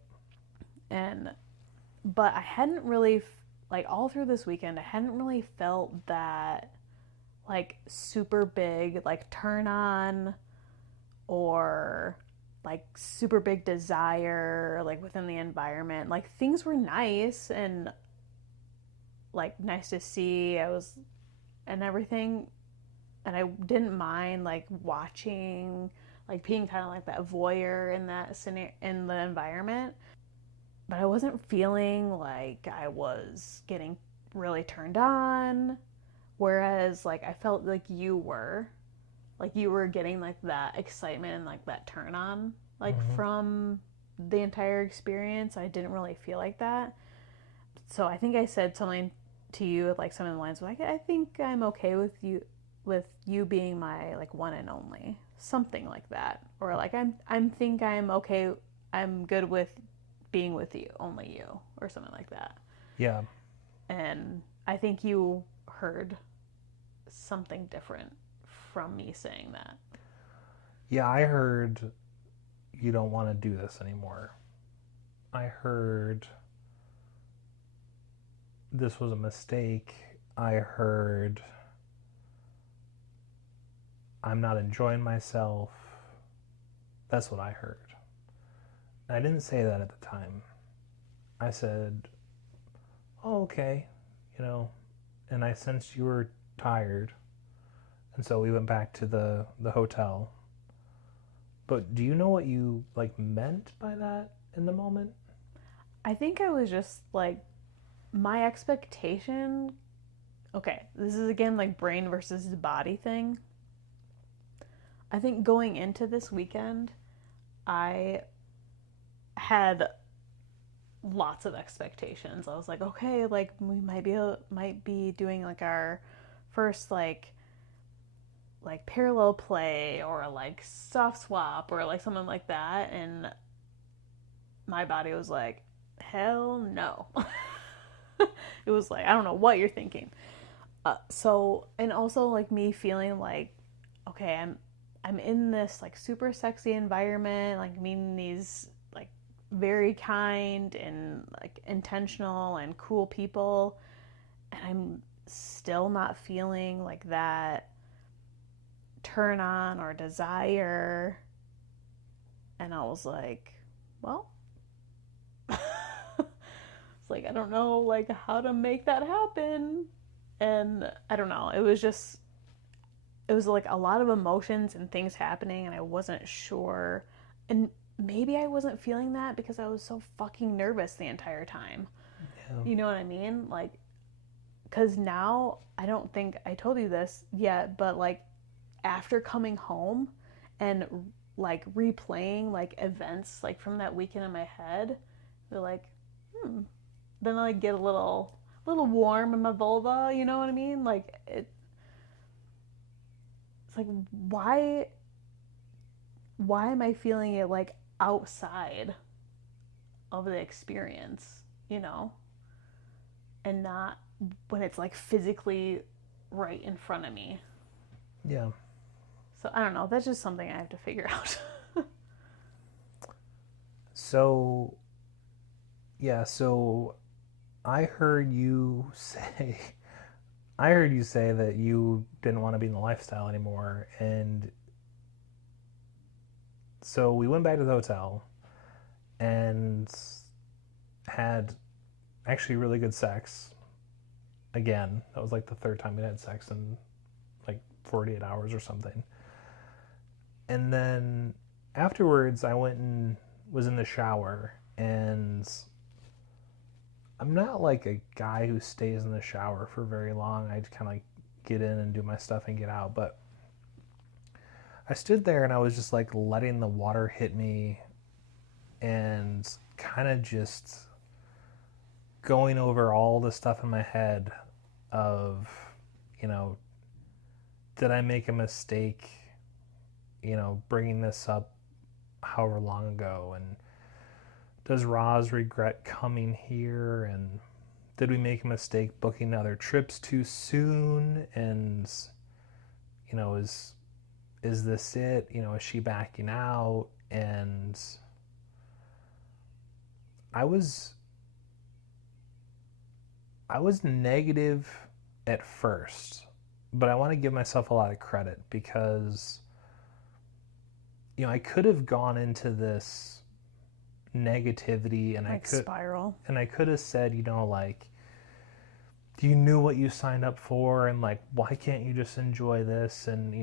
But I hadn't really, like all through this weekend, I hadn't really felt that like super big, like turn on or like super big desire, like within the environment. Like things were nice and like nice to see. And everything. And I didn't mind like watching, like being kind of like that voyeur in that scenario, in the environment. But I wasn't feeling like I was getting really turned on. Whereas like I felt like you were getting like that excitement and like that turn on, like mm-hmm. from the entire experience. I didn't really feel like that. So I think I said something to you like some of the lines like, I think I'm okay with you being my like one and only, something like that, or like I'm okay, I'm good with being with you, only you, or something like that. Yeah. And I think you heard something different from me saying that. Yeah, I heard you don't want to do this anymore. I heard this was a mistake. I heard I'm not enjoying myself. That's what I heard. I didn't say that at the time. I said, oh, okay, and I sensed you were tired. And so we went back to the hotel. But do you know what you like meant by that in the moment? I think I was just like, my expectation, okay, this is again like brain versus body thing. I think going into this weekend, I had lots of expectations. I was like, okay, like we might be doing like our first like parallel play or like soft swap or like something like that, and my body was like, hell no. It was like, I don't know what you're thinking. So, and also like me feeling like okay, I'm in this like super sexy environment, like meeting these like very kind and like intentional and cool people, and I'm still not feeling like that turn on or desire. And I was like, well, it's like I don't know like how to make that happen. And I don't know. It was like a lot of emotions and things happening, and I wasn't sure. And maybe I wasn't feeling that because I was so fucking nervous the entire time. Yeah. You know what I mean? Like, because now I don't think I told you this yet, but like after coming home and like replaying like events like from that weekend in my head, they're like, then I like get a little warm in my vulva. You know what I mean? Like it's like why am I feeling it like outside of the experience, you know, and not when it's like physically right in front of me. Yeah. So I don't know. That's just something I have to figure out. So, yeah, so I heard you say I heard you say that you didn't want to be in the lifestyle anymore, and so we went back to the hotel and had actually really good sex again. That was like the third time we had sex in like 48 hours or something. And then afterwards, I went and was in the shower, and I'm not like a guy who stays in the shower for very long. I just kind of like get in and do my stuff and get out. But I stood there and I was just like letting the water hit me and kind of just going over all the stuff in my head of, you know, did I make a mistake, bringing this up however long ago? And does Roz regret coming here? And did we make a mistake booking other trips too soon? And, is this it? Is she backing out? And I was negative at first, but I want to give myself a lot of credit because I could have gone into this negativity and like spiral. I could have said, like, you knew what you signed up for, and like, why can't you just enjoy this? And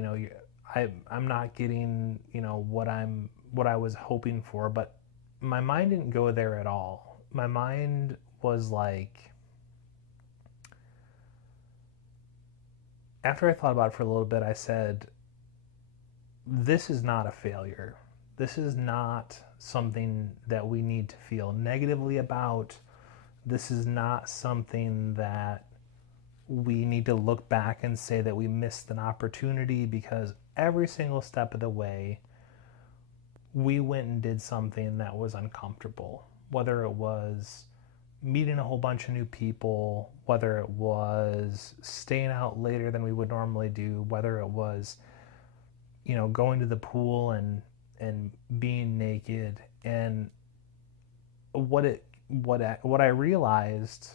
I'm not getting what I was hoping for, but my mind didn't go there at all. My mind was like, after I thought about it for a little bit, I said, this is not a failure. This is not something that we need to feel negatively about. This is not something that we need to look back and say that we missed an opportunity, because every single step of the way, we went and did something that was uncomfortable. Whether it was meeting a whole bunch of new people, whether it was staying out later than we would normally do, whether it was, going to the pool and being naked. And what I realized,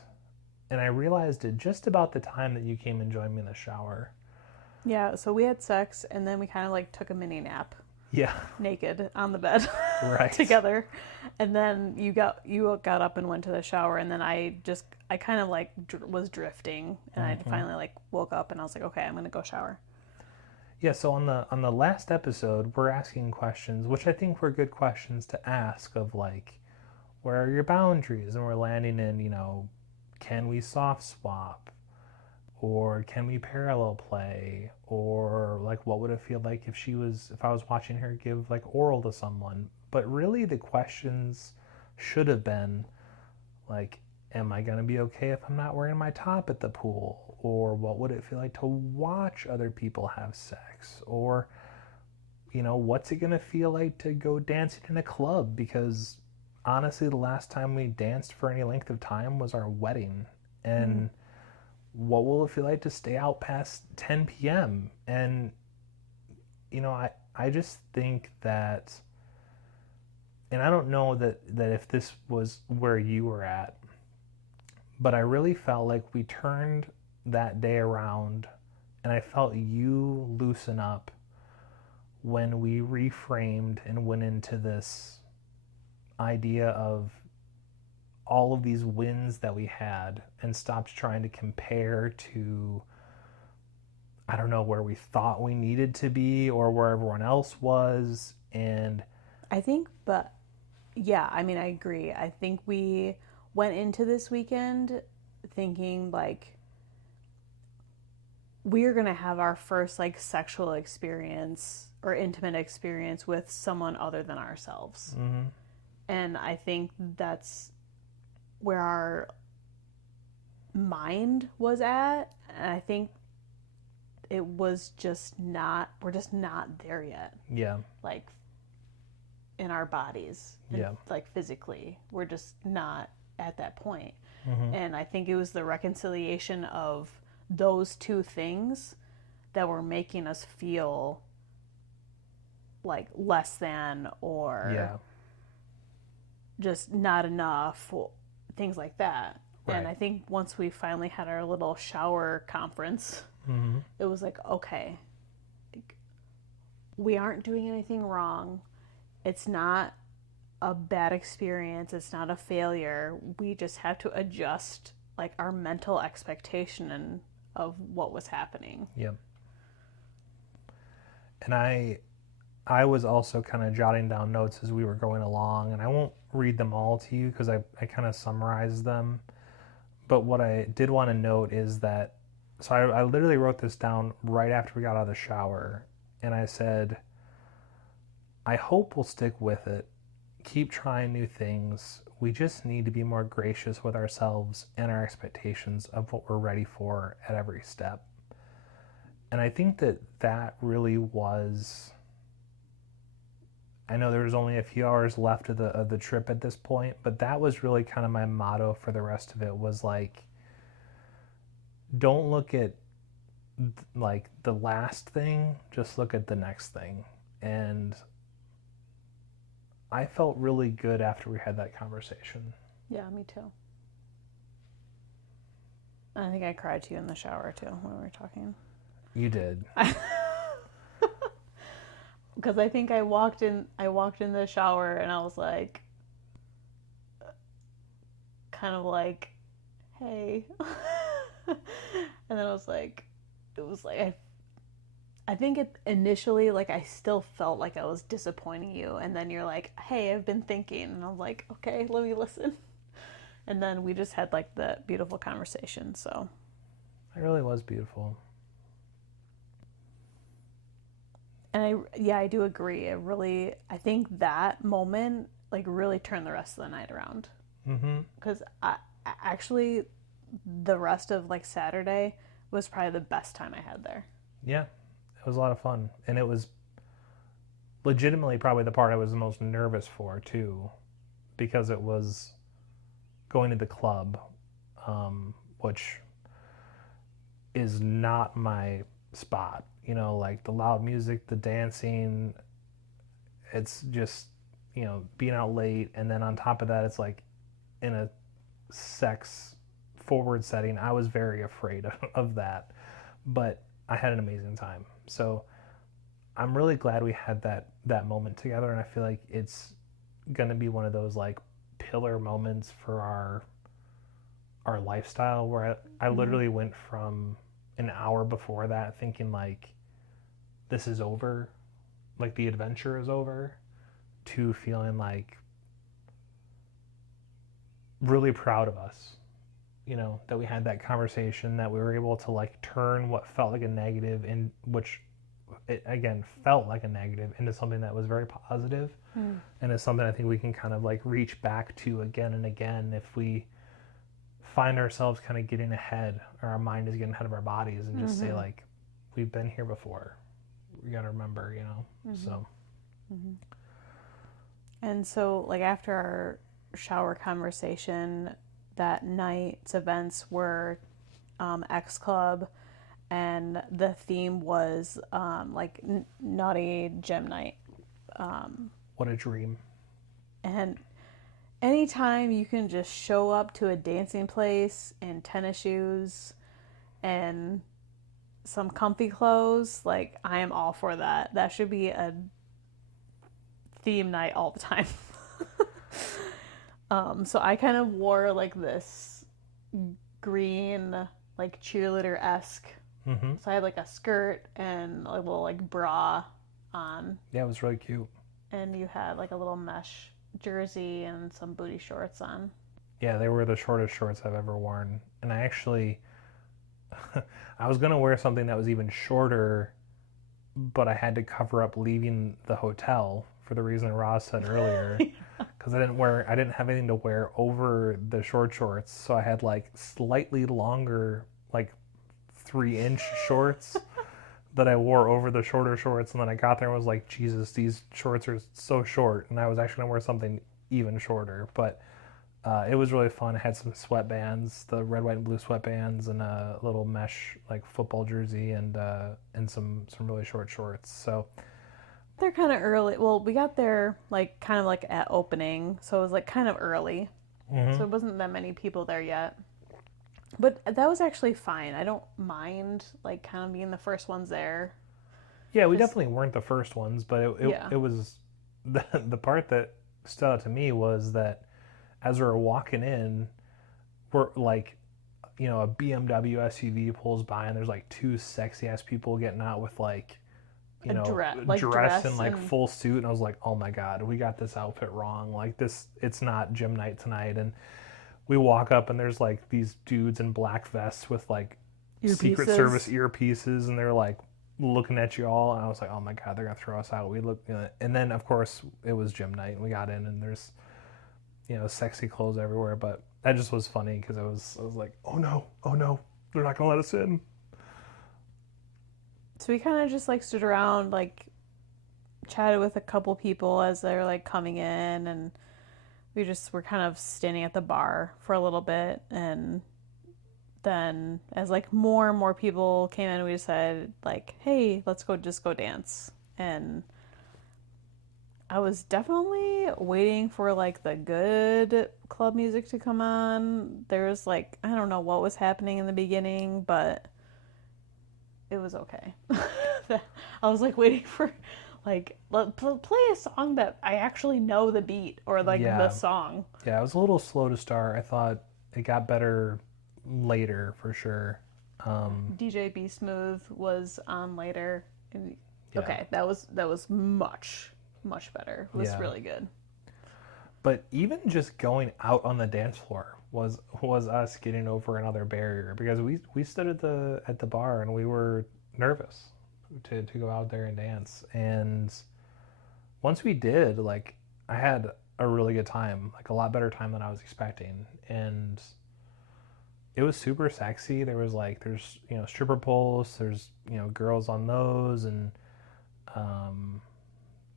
and I realized it just about the time that you came and joined me in the shower. Yeah, so we had sex and then we kind of like took a mini nap. Yeah. Naked on the bed. Right. Together. And then you got up and went to the shower, and then I kind of like was drifting, and I finally like woke up and I was like, okay, I'm going to go shower. Yeah, so on the last episode, we're asking questions, which I think were good questions to ask, of like, where are your boundaries? And we're landing in, can we soft swap? Or can we parallel play? Or like, what would it feel like if I was watching her give like oral to someone? But really the questions should have been like, am I going to be okay if I'm not wearing my top at the pool? Or what would it feel like to watch other people have sex? Or, what's it going to feel like to go dancing in a club? Because honestly, the last time we danced for any length of time was our wedding. And what will it feel like to stay out past 10 p.m.? And, I just think that, and I don't know that if this was where you were at, but I really felt like we turned that day around, and I felt you loosen up when we reframed and went into this idea of all of these wins that we had and stopped trying to compare to, I don't know, where we thought we needed to be or where everyone else was. And I think, but yeah, I mean, I agree. I think we went into this weekend thinking like we're going to have our first like sexual experience or intimate experience with someone other than ourselves. mm-hmm. And I think that's where our mind was at. And I think it was just not, we're just not there yet. Yeah. Like in our bodies. Yeah. And, like physically. We're just not at that point. Mm-hmm. And I think it was the reconciliation of those two things that were making us feel like less than or just not enough, things like that. Right. And I think once we finally had our little shower conference, mm-hmm. it was like, okay, we aren't doing anything wrong. It's not a bad experience. It's not a failure. We just have to adjust like our mental expectation of what was happening. Yep. And I was also kind of jotting down notes as we were going along, and I won't read them all to you because I kind of summarized them. But what I did want to note is that, so I literally wrote this down right after we got out of the shower, and I said, I hope we'll stick with it. Keep trying new things. We just need to be more gracious with ourselves and our expectations of what we're ready for at every step. And I think that really was, I know there was only a few hours left of the trip at this point, but that was really kind of my motto for the rest of it, was like, don't look at like the last thing, just look at the next thing. And I felt really good after we had that conversation. Yeah, me too. I think I cried to you in the shower too when we were talking. You did. Because I think I walked in the shower and I was like, kind of like, hey. And then I was like, it was like, I think it initially, like, I still felt like I was disappointing you. And then you're like, hey, I've been thinking. And I was like, okay, let me listen. And then we just had, like, the beautiful conversation, so. It really was beautiful. And I do agree. I think that moment, like, really turned the rest of the night around. Mm-hmm. Because actually, the rest of, like, Saturday was probably the best time I had there. Yeah. It was a lot of fun, and it was legitimately probably the part I was the most nervous for too, because it was going to the club, which is not my spot. You know, like the loud music, the dancing, it's just, you know, being out late, and then on top of that, it's like in a sex forward setting. I was very afraid of that, but I had an amazing time. So I'm really glad we had that moment together, and I feel like it's going to be one of those like pillar moments for our lifestyle, where I literally went from an hour before that thinking like this is over, like the adventure is over, to feeling like really proud of us, you know, that we had that conversation, that we were able to like turn what felt like a negative, in which it again felt like a negative, into something that was very positive. And it's something I think we can kind of like reach back to again and again if we find ourselves kind of getting ahead, or our mind is getting ahead of our bodies, and just say like, we've been here before, we got to remember, you know. So and so like after our shower conversation, that night's events were X Club, and the theme was like naughty gym night. What a dream. And anytime you can just show up to a dancing place in tennis shoes and some comfy clothes, like I am all for that. That should be a theme night all the time. So I kind of wore like this green, like cheerleader-esque. Mm-hmm. So I had like a skirt and a little like bra on. Yeah, it was really cute. And you had like a little mesh jersey and some booty shorts on. Yeah, they were the shortest shorts I've ever worn. And I actually, I was going to wear something that was even shorter, but I had to cover up leaving the hotel for the reason Roz said earlier. Because I didn't have anything to wear over the short shorts. So I had like slightly longer, like 3-inch shorts that I wore over the shorter shorts. And then I got there and was like, Jesus, these shorts are so short. And I was actually going to wear something even shorter. But it was really fun. I had some sweatbands, the red, white, and blue sweatbands, and a little mesh like football jersey, and some really short shorts. So they're kind of early. Well, we got there like kind of like at opening, so it was like kind of early. Mm-hmm. So it wasn't that many people there yet. But that was actually fine. I don't mind like kind of being the first ones there. Yeah, we definitely weren't the first ones, but it was the part that stood out to me was that as we were walking in, we're like, you know, a BMW SUV pulls by and there's like two sexy ass people getting out with like, you know, dress in like full suit, and I was like, oh my god, we got this outfit wrong. Like this, it's not gym night tonight. And we walk up and there's like these dudes in black vests with like Secret Service earpieces, and they're like looking at you all, and I was like, oh my god, they're gonna throw us out. We look, and then of course it was gym night, and we got in, and there's, you know, sexy clothes everywhere. But that just was funny because I was like, oh no, they're not gonna let us in. So we kind of just like stood around, like chatted with a couple people as they're like coming in, and we just were kind of standing at the bar for a little bit. And then as like more and more people came in, we decided like, hey, let's go dance. And I was definitely waiting for like the good club music to come on. There was like, I don't know what was happening in the beginning, but it was okay. I was like waiting for like play a song that I actually know the beat or like the song. Yeah, it was a little slow to start. I thought it got better later for sure. DJ Be Smooth was on later. Okay, that was much better. It was really good. But even just going out on the dance floor was us getting over another barrier, because we stood at the bar and we were nervous to go out there and dance. And once we did, like, I had a really good time, like a lot better time than I was expecting. And it was super sexy. There's you know, stripper poles, there's, you know, girls on those, and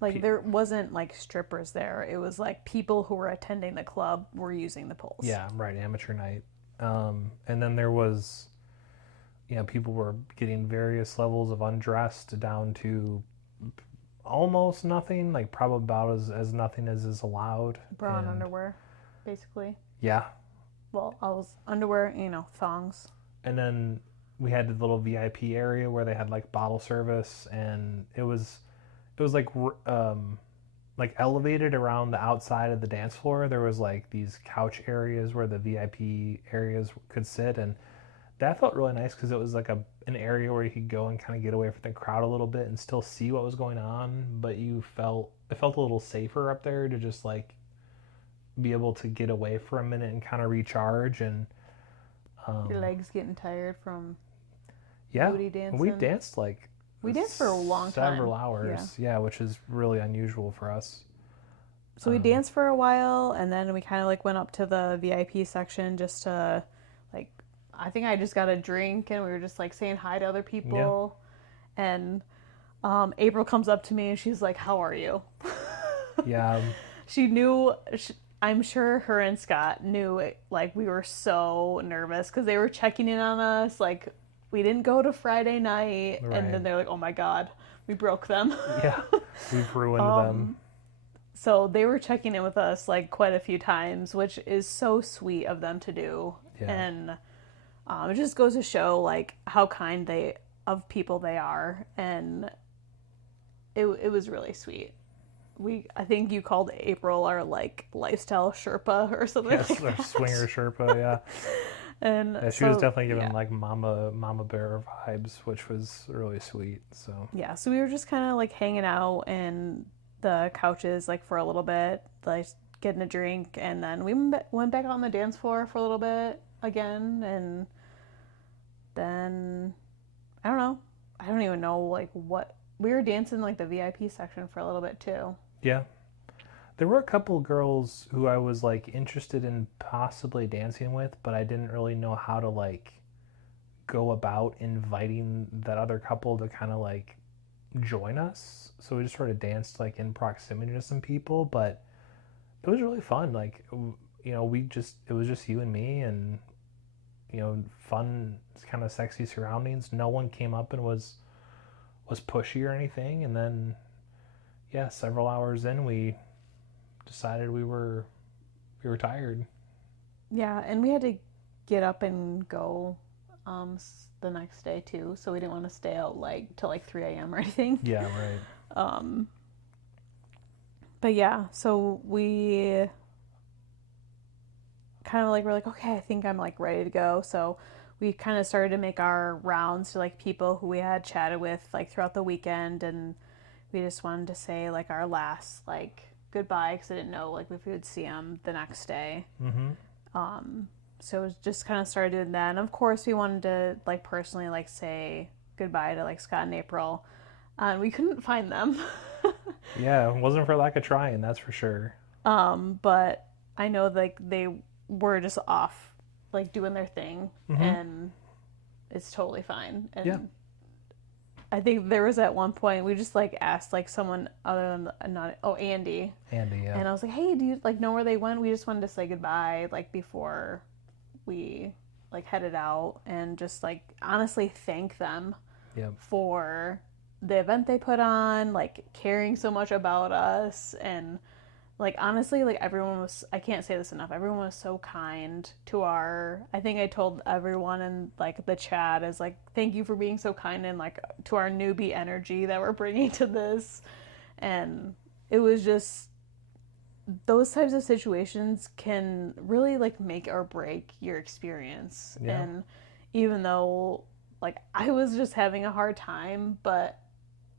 like there wasn't like strippers there. It was like people who were attending the club were using the poles. Yeah, right, amateur night. And then there was, you know, people were getting various levels of undressed down to almost nothing, like probably about as nothing as is allowed. Bra and underwear, basically. Yeah. Well, I was underwear, you know, thongs. And then we had the little VIP area where they had like bottle service, and it was like elevated around the outside of the dance floor. There was like these couch areas where the VIP areas could sit, and that felt really nice because it was like an area where you could go and kind of get away from the crowd a little bit and still see what was going on, but it felt a little safer up there to just like be able to get away for a minute and kind of recharge. And your legs getting tired from booty dancing. We danced for a long time, several hours, which is really unusual for us. So we danced for a while, and then we kind of like went up to the VIP section just to like, I think I just got a drink, and we were just like saying hi to other people. And April comes up to me and she's like, how are you? Yeah. She knew, I'm sure her and Scott knew it, like we were so nervous because they were checking in on us. Like we didn't go to Friday night. Right. And then they're like, oh my God, we broke them. Yeah, we've ruined them. So they were checking in with us like quite a few times, which is so sweet of them to do. Yeah. And it just goes to show like how kind of people they are. And it was really sweet. I think you called April our like lifestyle Sherpa or something. Yes, like our that. Swinger Sherpa, yeah. And yeah, she was definitely giving like mama bear vibes, which was really sweet. So yeah, so we were just kind of like hanging out in the couches like for a little bit, like getting a drink, and then we went back out on the dance floor for a little bit again, and then I don't even know like what we were dancing like the VIP section for a little bit too. Yeah. There were a couple girls who I was like interested in possibly dancing with, but I didn't really know how to like go about inviting that other couple to kind of like join us. So we just sort of danced like in proximity to some people, but it was really fun. Like, you know, it was just you and me, and, you know, fun, kind of sexy surroundings. No one came up and was pushy or anything. And then, yeah, several hours in, we decided we were tired. Yeah, and we had to get up and go the next day too, so we didn't want to stay out like till like 3 a.m. or anything. Yeah, right. But yeah, so we kind of like, we're like, okay, I think I'm like ready to go. So we kind of started to make our rounds to like people who we had chatted with like throughout the weekend, and we just wanted to say like our last like goodbye, because I didn't know like if we would see them the next day. So it was just kind of started doing that, and of course we wanted to like personally like say goodbye to like Scott and April, and we couldn't find them. Yeah, it wasn't for lack of trying, that's for sure. But I know like they were just off like doing their thing, and it's totally fine. And yeah. I think there was at one point we just like asked like someone other than Andy. Andy, yeah. And I was like, hey, do you like know where they went? We just wanted to say goodbye like before we like headed out, and just like honestly thank them for the event they put on, like caring so much about us. And like honestly, like everyone was, I can't say this enough, everyone was so kind to I think I told everyone in like the chat is like, thank you for being so kind, and like to our newbie energy that we're bringing to this. And it was just, those types of situations can really like make or break your experience. Yeah. And even though like I was just having a hard time, but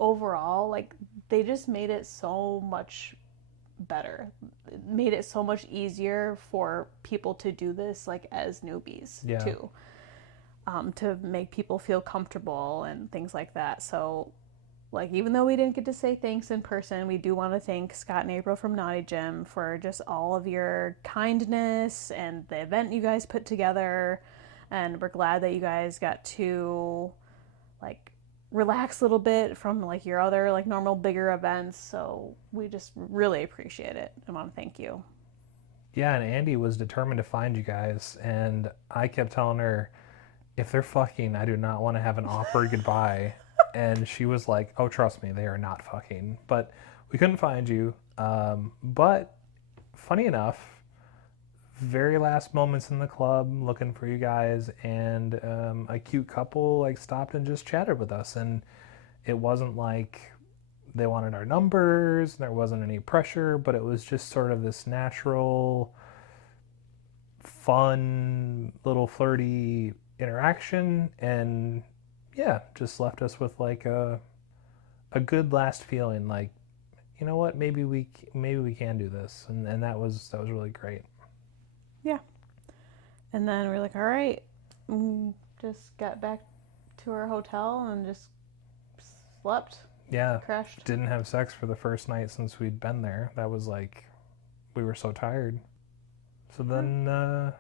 overall like they just made it so much better. It made it so much easier for people to do this like as newbies too, to make people feel comfortable and things like that. So like even though we didn't get to say thanks in person, we do want to thank Scott and April from Naughty Gym for just all of your kindness and the event you guys put together. And we're glad that you guys got to like relax a little bit from like your other like normal bigger events. So we just really appreciate it. I want to thank you. Yeah, and Andy was determined to find you guys, and I kept telling her, if they're fucking, I do not want to have an awkward goodbye. And she was like, oh, trust me, they are not fucking. But we couldn't find you. But funny enough, very last moments in the club looking for you guys, and a cute couple like stopped and just chatted with us. And it wasn't like they wanted our numbers, there wasn't any pressure, but it was just sort of this natural, fun, little flirty interaction. And yeah, just left us with like a good last feeling, like, you know what, maybe we can do this. And that was really great. Yeah. And then we're like, all right, just got back to our hotel and just slept. Yeah. Crashed. Didn't have sex for the first night since we'd been there. That was like, we were so tired. So then the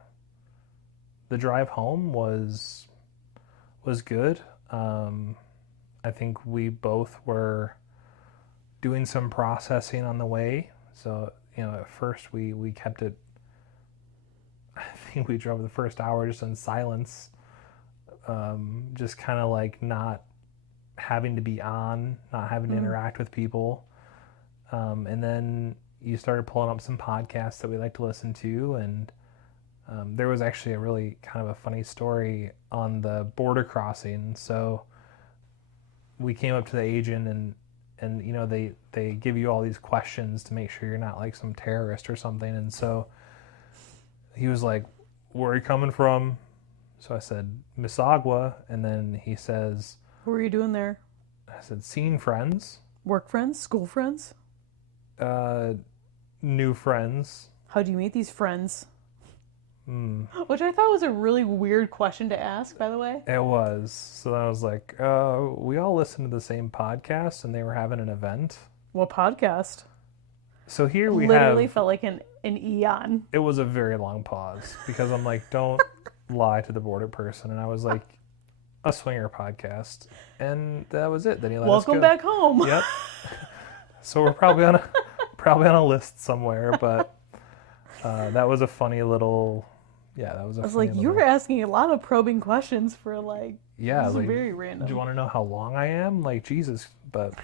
drive home was good. I think we both were doing some processing on the way. So, you know, at first we kept it, I think we drove the first hour just in silence, just kind of like not having to be on, not having to interact with people. And then you started pulling up some podcasts that we like to listen to, and there was actually a really kind of a funny story on the border crossing. So we came up to the agent, and you know, they give you all these questions to make sure you're not like some terrorist or something. And so he was like, "Where are you coming from?" So I said, "Mississauga," and then he says, What were you doing there? I said, "Seen friends, Work friends? School friends? new friends." How do you meet these friends? Which I thought was a really weird question to ask, by the way. It was. So then I was like, we all listened to the same podcast, and they were having an event. What podcast? So here we Literally felt like an eon. It was a very long pause because I'm like, don't lie to the border person. And I was like, a swinger podcast. And that was it. Then he let us go. Welcome back home. Yep. So we're probably on a list somewhere, but that was a funny little... Yeah, that was a I was like, you were asking a lot of probing questions for like... Yeah, this is like, very random. Do you want to know how long I am? Like, Jesus, but...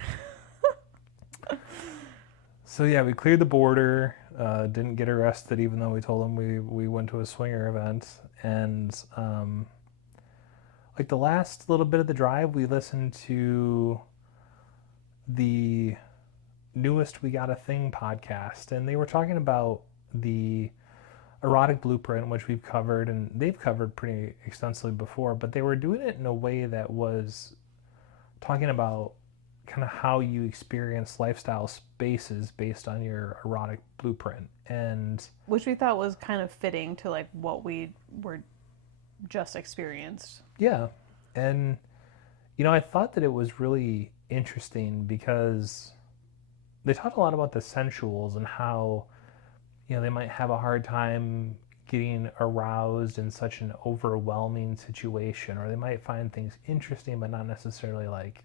So yeah, we cleared the border, didn't get arrested even though we told them we went to a swinger event. And like the last little bit of the drive, we listened to the newest We Got a Thing podcast, and they were talking about the erotic blueprint, which we've covered, and they've covered pretty extensively before, but they were doing it in a way that was talking about kind of how you experience lifestyle spaces based on your erotic blueprint. And which we thought was kind of fitting to like what we were just experienced. Yeah. And you know, I thought that it was really interesting because they talked a lot about the sensuals and how, you know, they might have a hard time getting aroused in such an overwhelming situation, or they might find things interesting but not necessarily like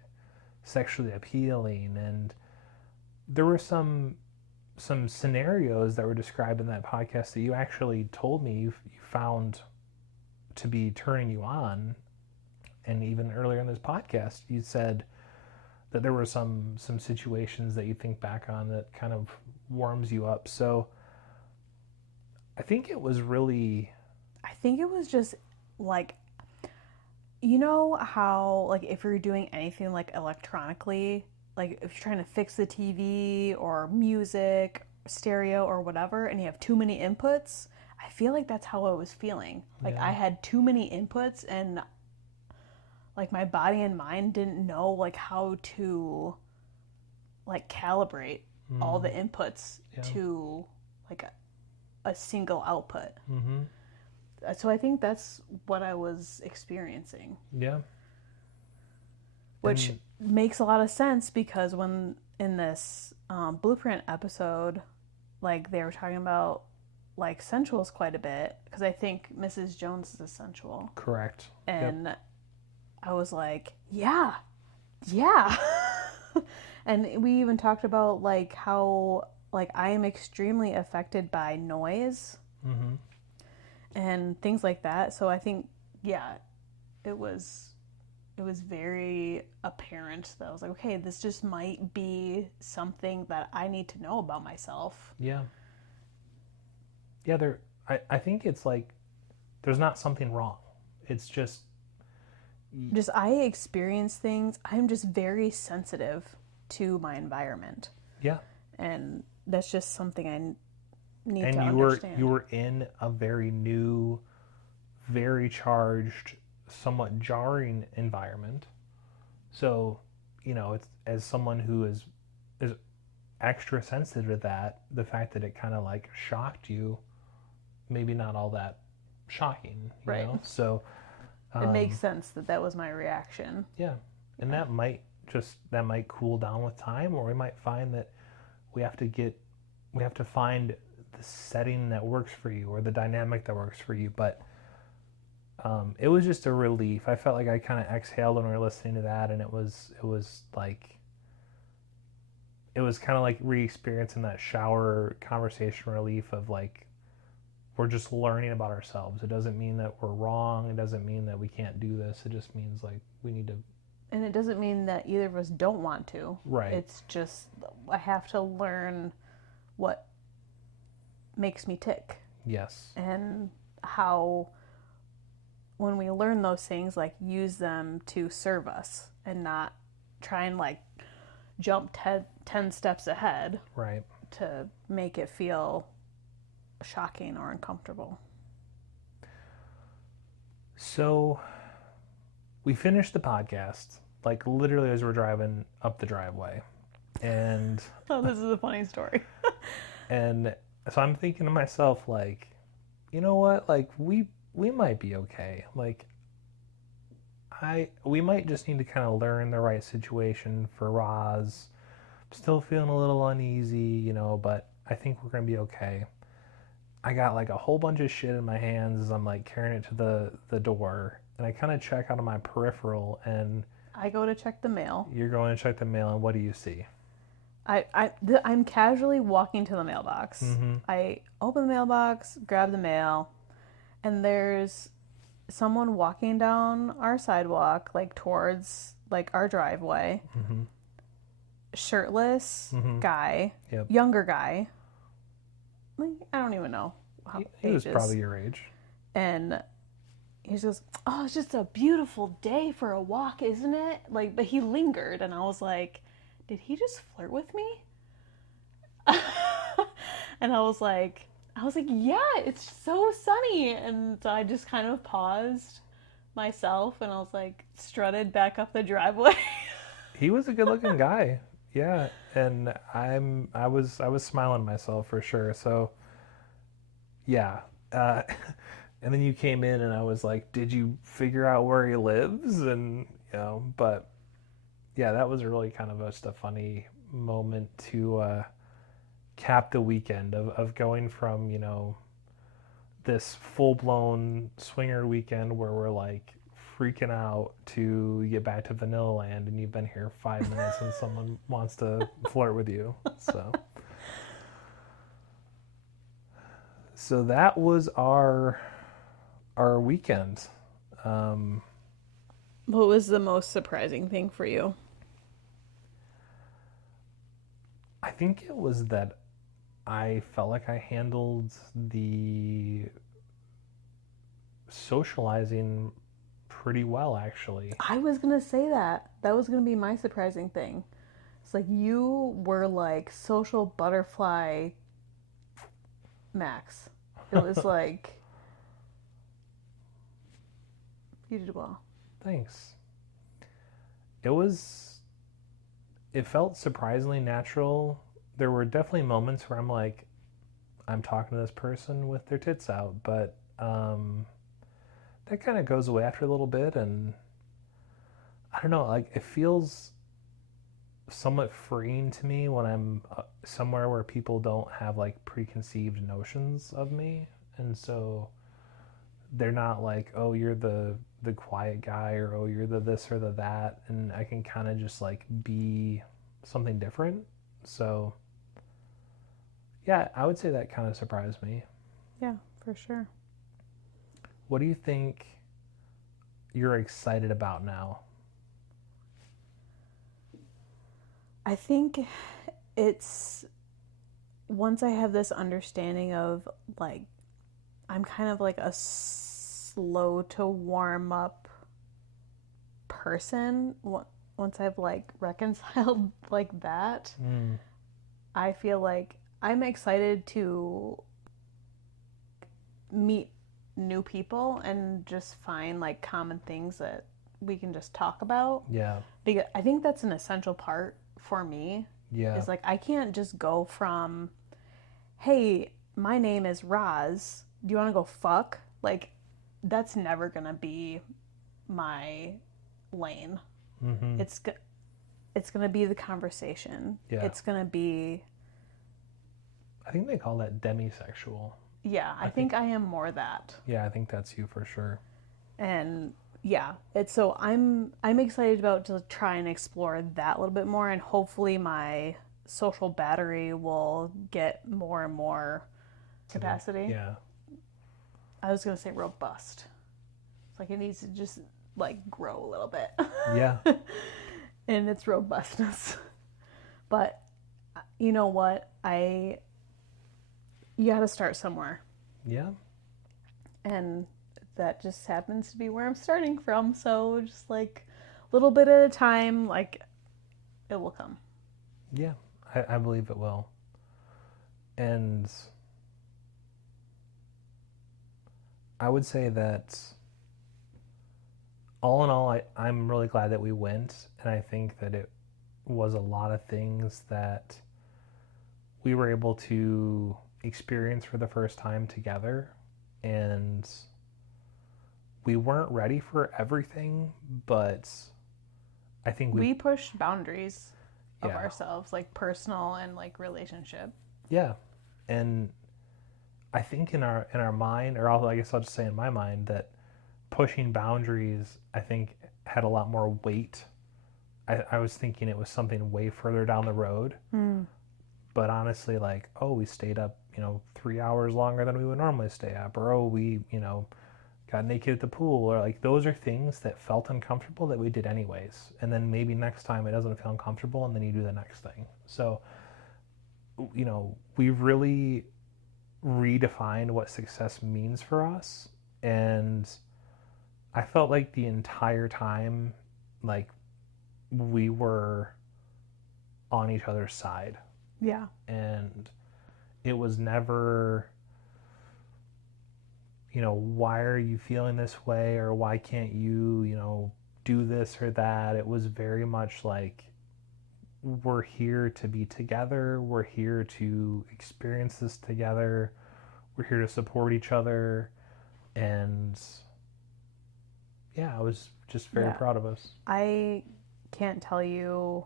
sexually appealing. And there were some scenarios that were described in that podcast that you actually told me you found to be turning you on. And even earlier in this podcast, you said that there were some situations that you think back on that kind of warms you up. So I think it was just like, you know how like if you're doing anything like electronically, like if you're trying to fix the TV or music, stereo or whatever, and you have too many inputs, I feel like that's how I was feeling. Like I had too many inputs, and like my body and mind didn't know like how to like calibrate all the inputs to like a single output. Mm-hmm. So I think that's what I was experiencing. Yeah. Which makes a lot of sense because when in this Blueprint episode, like they were talking about like sensuals quite a bit, because I think Mrs. Jones is a sensual. Correct. And I was like, yeah. And we even talked about like how like I am extremely affected by noise and things like that. So I think, it was very apparent that I was like, okay, this just might be something that I need to know about myself. Yeah. Yeah, I think it's like there's not something wrong. It's just I experience things. I'm just very sensitive to my environment. Yeah. And that's just something I need to understand. And you were in a very new, very charged, somewhat jarring environment. So, you know, it's as someone who is extra sensitive to that, the fact that it kind of like shocked you, maybe not all that shocking, you know? So it makes sense that was my reaction. Yeah. And that might cool down with time, or we might find that we have to find the setting that works for you or the dynamic that works for you. But it was just a relief. I felt like I kind of exhaled when we were listening to that, and it was kind of like re-experiencing that shower conversation relief of like, we're just learning about ourselves. It doesn't mean that we're wrong. It doesn't mean that we can't do this. It just means like we need to. And it doesn't mean that either of us don't want to. Right. It's just I have to learn what makes me tick. Yes. And how when we learn those things, like use them to serve us and not try and like jump 10 steps ahead. Right. To make it feel shocking or uncomfortable. So we finished the podcast, like literally as we're driving up the driveway. And oh, this is a funny story. And so I'm thinking to myself, like, you know what? Like we might be okay. Like we might just need to kind of learn the right situation for Roz. Still feeling a little uneasy, you know, but I think we're gonna be okay. I got like a whole bunch of shit in my hands as I'm like carrying it to the door, and I kind of check out of my peripheral, and I go to check the mail. You're going to check the mail, and what do you see? I'm casually walking to the mailbox. Mm-hmm. I open the mailbox, grab the mail, and there's someone walking down our sidewalk, like towards like our driveway. Mm-hmm. Shirtless mm-hmm. guy, yep. Younger guy. Like, I don't even know how he was probably your age. And he goes, "Oh, it's just a beautiful day for a walk, isn't it?" Like, but he lingered, and I was like, "Did he just flirt with me?" And I was like, "Yeah, it's so sunny." And so I just kind of paused myself, and I was like, strutted back up the driveway. He was a good-looking guy. Yeah, and I was smiling myself for sure. So, yeah, and then you came in, and I was like, "Did you figure out where he lives?" And you know, but yeah, that was really kind of just a funny moment to cap the weekend of going from, you know, this full-blown swinger weekend where we're like freaking out to get back to Vanilla Land, and you've been here 5 minutes and someone wants to flirt with you. So that was our weekend. What was the most surprising thing for you? I think it was that I felt like I handled the socializing pretty well, actually. I was gonna say that. That was gonna be my surprising thing. It's like you were like social butterfly max. It was like you did well. Thanks. It felt surprisingly natural. There were definitely moments where I'm like, I'm talking to this person with their tits out, but that kind of goes away after a little bit, and I don't know, like it feels somewhat freeing to me when I'm somewhere where people don't have like preconceived notions of me, and so they're not like, oh, you're the quiet guy, or oh, you're the this or the that, and I can kind of just like be something different. So yeah, I would say that kind of surprised me. Yeah, for sure. What do you think you're excited about now? I think it's once I have this understanding of like I'm kind of like a slow to warm up person. Once I've like reconciled like that, I feel like I'm excited to meet new people and just find like common things that we can just talk about. Yeah. Because I think that's an essential part for me. Yeah. It's like I can't just go from, hey, my name is Roz. Do you want to go fuck? Like, that's never gonna be my lane. Mm-hmm. It's gonna be the conversation. Yeah. It's gonna be. I think they call that demisexual. Yeah, I think I am more that. Yeah, I think that's you for sure. And yeah, it's so I'm excited about to try and explore that a little bit more, and hopefully my social battery will get more and more capacity. Yeah. I was gonna say robust. It's like it needs to just like grow a little bit. Yeah. In its robustness. But you know what? You got to start somewhere. Yeah. And that just happens to be where I'm starting from. So just like a little bit at a time, like it will come. Yeah. I believe it will. And I would say that all in all, I'm really glad that we went. And I think that it was a lot of things that we were able to experience for the first time together. And we weren't ready for everything, but I think we pushed boundaries of yeah. ourselves, like personal and like relationship. Yeah. And I think in our mind, or I guess I'll just say in my mind, that pushing boundaries, I think, had a lot more weight. I was thinking it was something way further down the road. But honestly, like, oh, we stayed up, 3 hours longer than we would normally stay up, or oh, we, got naked at the pool, or like those are things that felt uncomfortable that we did anyways. And then maybe next time it doesn't feel uncomfortable, and then you do the next thing. So, we really redefined what success means for us. And I felt like the entire time, like, we were on each other's side. Yeah. And it was never, why are you feeling this way, or why can't you, do this or that. It was very much like, we're here to be together. We're here to experience this together. We're here to support each other. And yeah, I was just very proud of us. I can't tell you.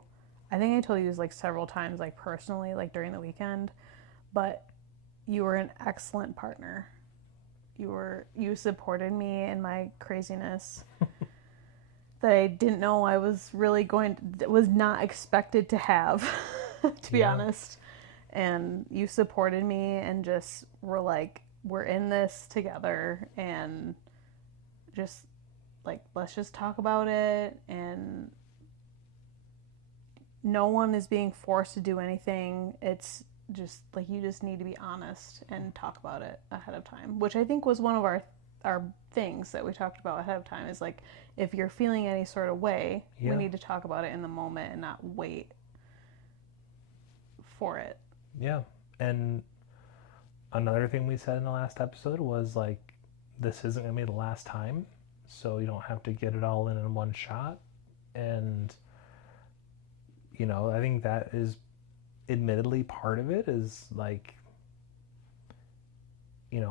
I think I told you this like several times, like personally, like during the weekend, but you were an excellent partner. You supported me in my craziness that I didn't know I was really was not expected to have, to be honest. And you supported me and just were like, we're in this together, and just like, let's just talk about it. And no one is being forced to do anything. It's just like, you just need to be honest and talk about it ahead of time, which I think was one of our things that we talked about ahead of time, is like, if you're feeling any sort of way, we need to talk about it in the moment and not wait for it. Yeah. And another thing we said in the last episode was like, this isn't going to be the last time, so you don't have to get it all in one shot. And I think that is admittedly part of it, is like,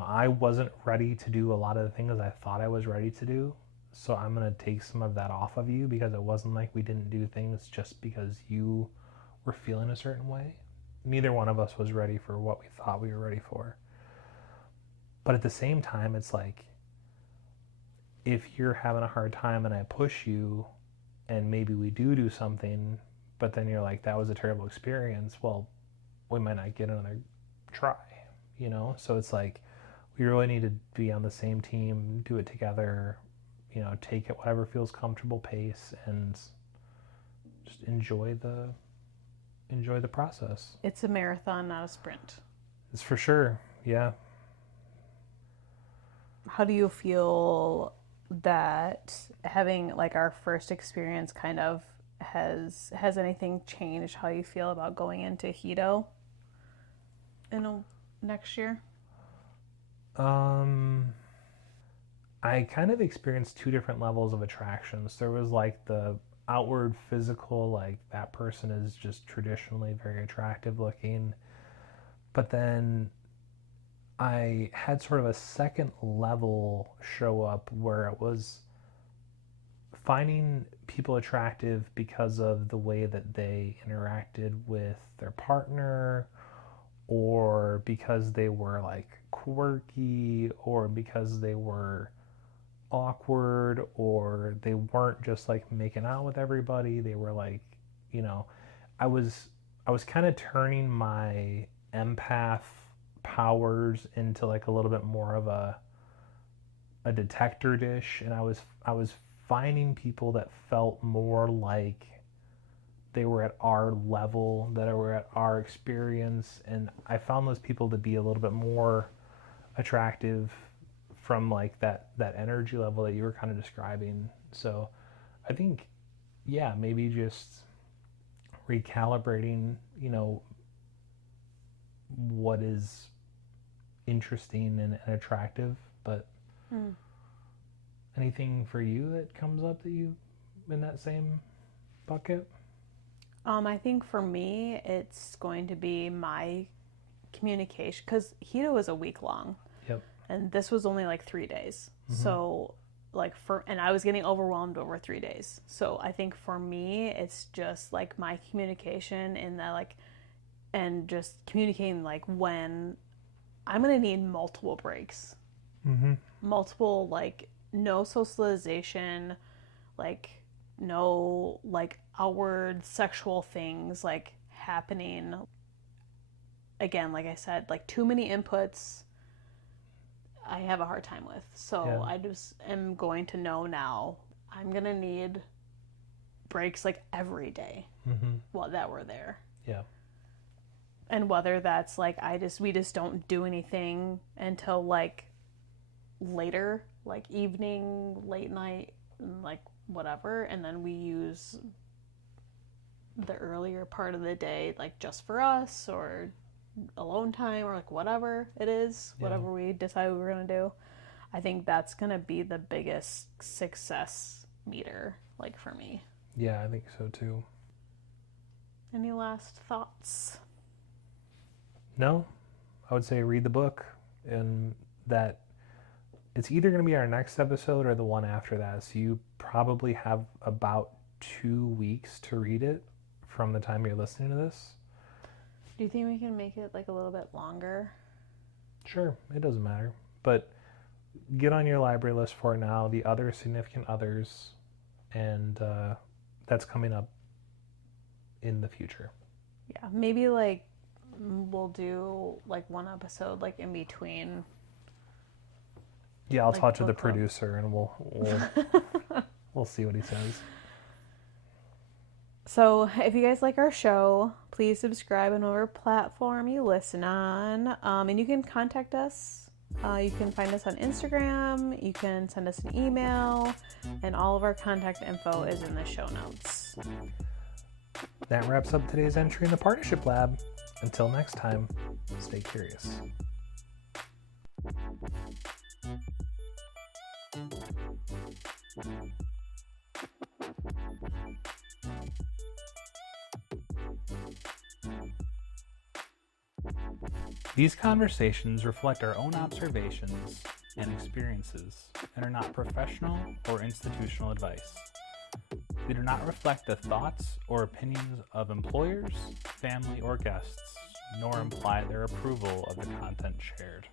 I wasn't ready to do a lot of the things I thought I was ready to do. So I'm going to take some of that off of you, because it wasn't like we didn't do things just because you were feeling a certain way. Neither one of us was ready for what we thought we were ready for. But at the same time, it's like, if you're having a hard time and I push you and maybe we do something, but then you're like, that was a terrible experience, well, we might not get another try, So it's like, we really need to be on the same team, do it together, take it whatever feels comfortable pace, and just enjoy the process. It's a marathon, not a sprint. It's for sure. Yeah. How do you feel that having like our first experience kind of has anything changed how you feel about going into Hito next year? I kind of experienced two different levels of attractions. There was like the outward physical, like that person is just traditionally very attractive looking. But then I had sort of a second level show up, where it was finding people attractive because of the way that they interacted with their partner, or because they were like quirky, or because they were awkward, or they weren't just like making out with everybody. They were like, I was kind of turning my empath powers into like a little bit more of a a detector dish, and I was finding people that felt more like they were at our level, that were at our experience, and I found those people to be a little bit more attractive from like that energy level that you were kind of describing. So I think, yeah, maybe just recalibrating, what is interesting and attractive. But anything for you that comes up that you in that same bucket? I think for me, it's going to be my communication, because Hito was a week long. Yep. And this was only like 3 days. So and I was getting overwhelmed over 3 days. So I think for me, it's just like my communication in that, like, and just communicating like when I'm going to need multiple breaks. Multiple, like, no socialization, like, no, like, outward sexual things, like, happening. Again, like I said, like, too many inputs I have a hard time with. So yeah. I just am going to know now I'm going to need breaks, like, every day that we're there. Yeah. And whether that's, like, we just don't do anything until, like, later, like evening, late night, like whatever, and then we use the earlier part of the day like just for us or alone time or like whatever it is, whatever we decide we're gonna do. I think that's gonna be the biggest success meter, like, for me. Yeah, I think so too. Any last thoughts? No, I would say read the book, and that it's either going to be our next episode or the one after that. So you probably have about 2 weeks to read it from the time you're listening to this. Do you think we can make it like a little bit longer? Sure, it doesn't matter. But get on your library list for now, the other significant others, and that's coming up in the future. Yeah, maybe like we'll do like one episode like in between. Yeah, I'll talk to the producer and we'll we'll see what he says. So if you guys like our show, please subscribe on whatever platform you listen on. And you can contact us. You can find us on Instagram. You can send us an email. And all of our contact info is in the show notes. That wraps up today's entry in the Partnership Lab. Until next time, stay curious. These conversations reflect our own observations and experiences and are not professional or institutional advice. They do not reflect the thoughts or opinions of employers, family, or guests, nor imply their approval of the content shared.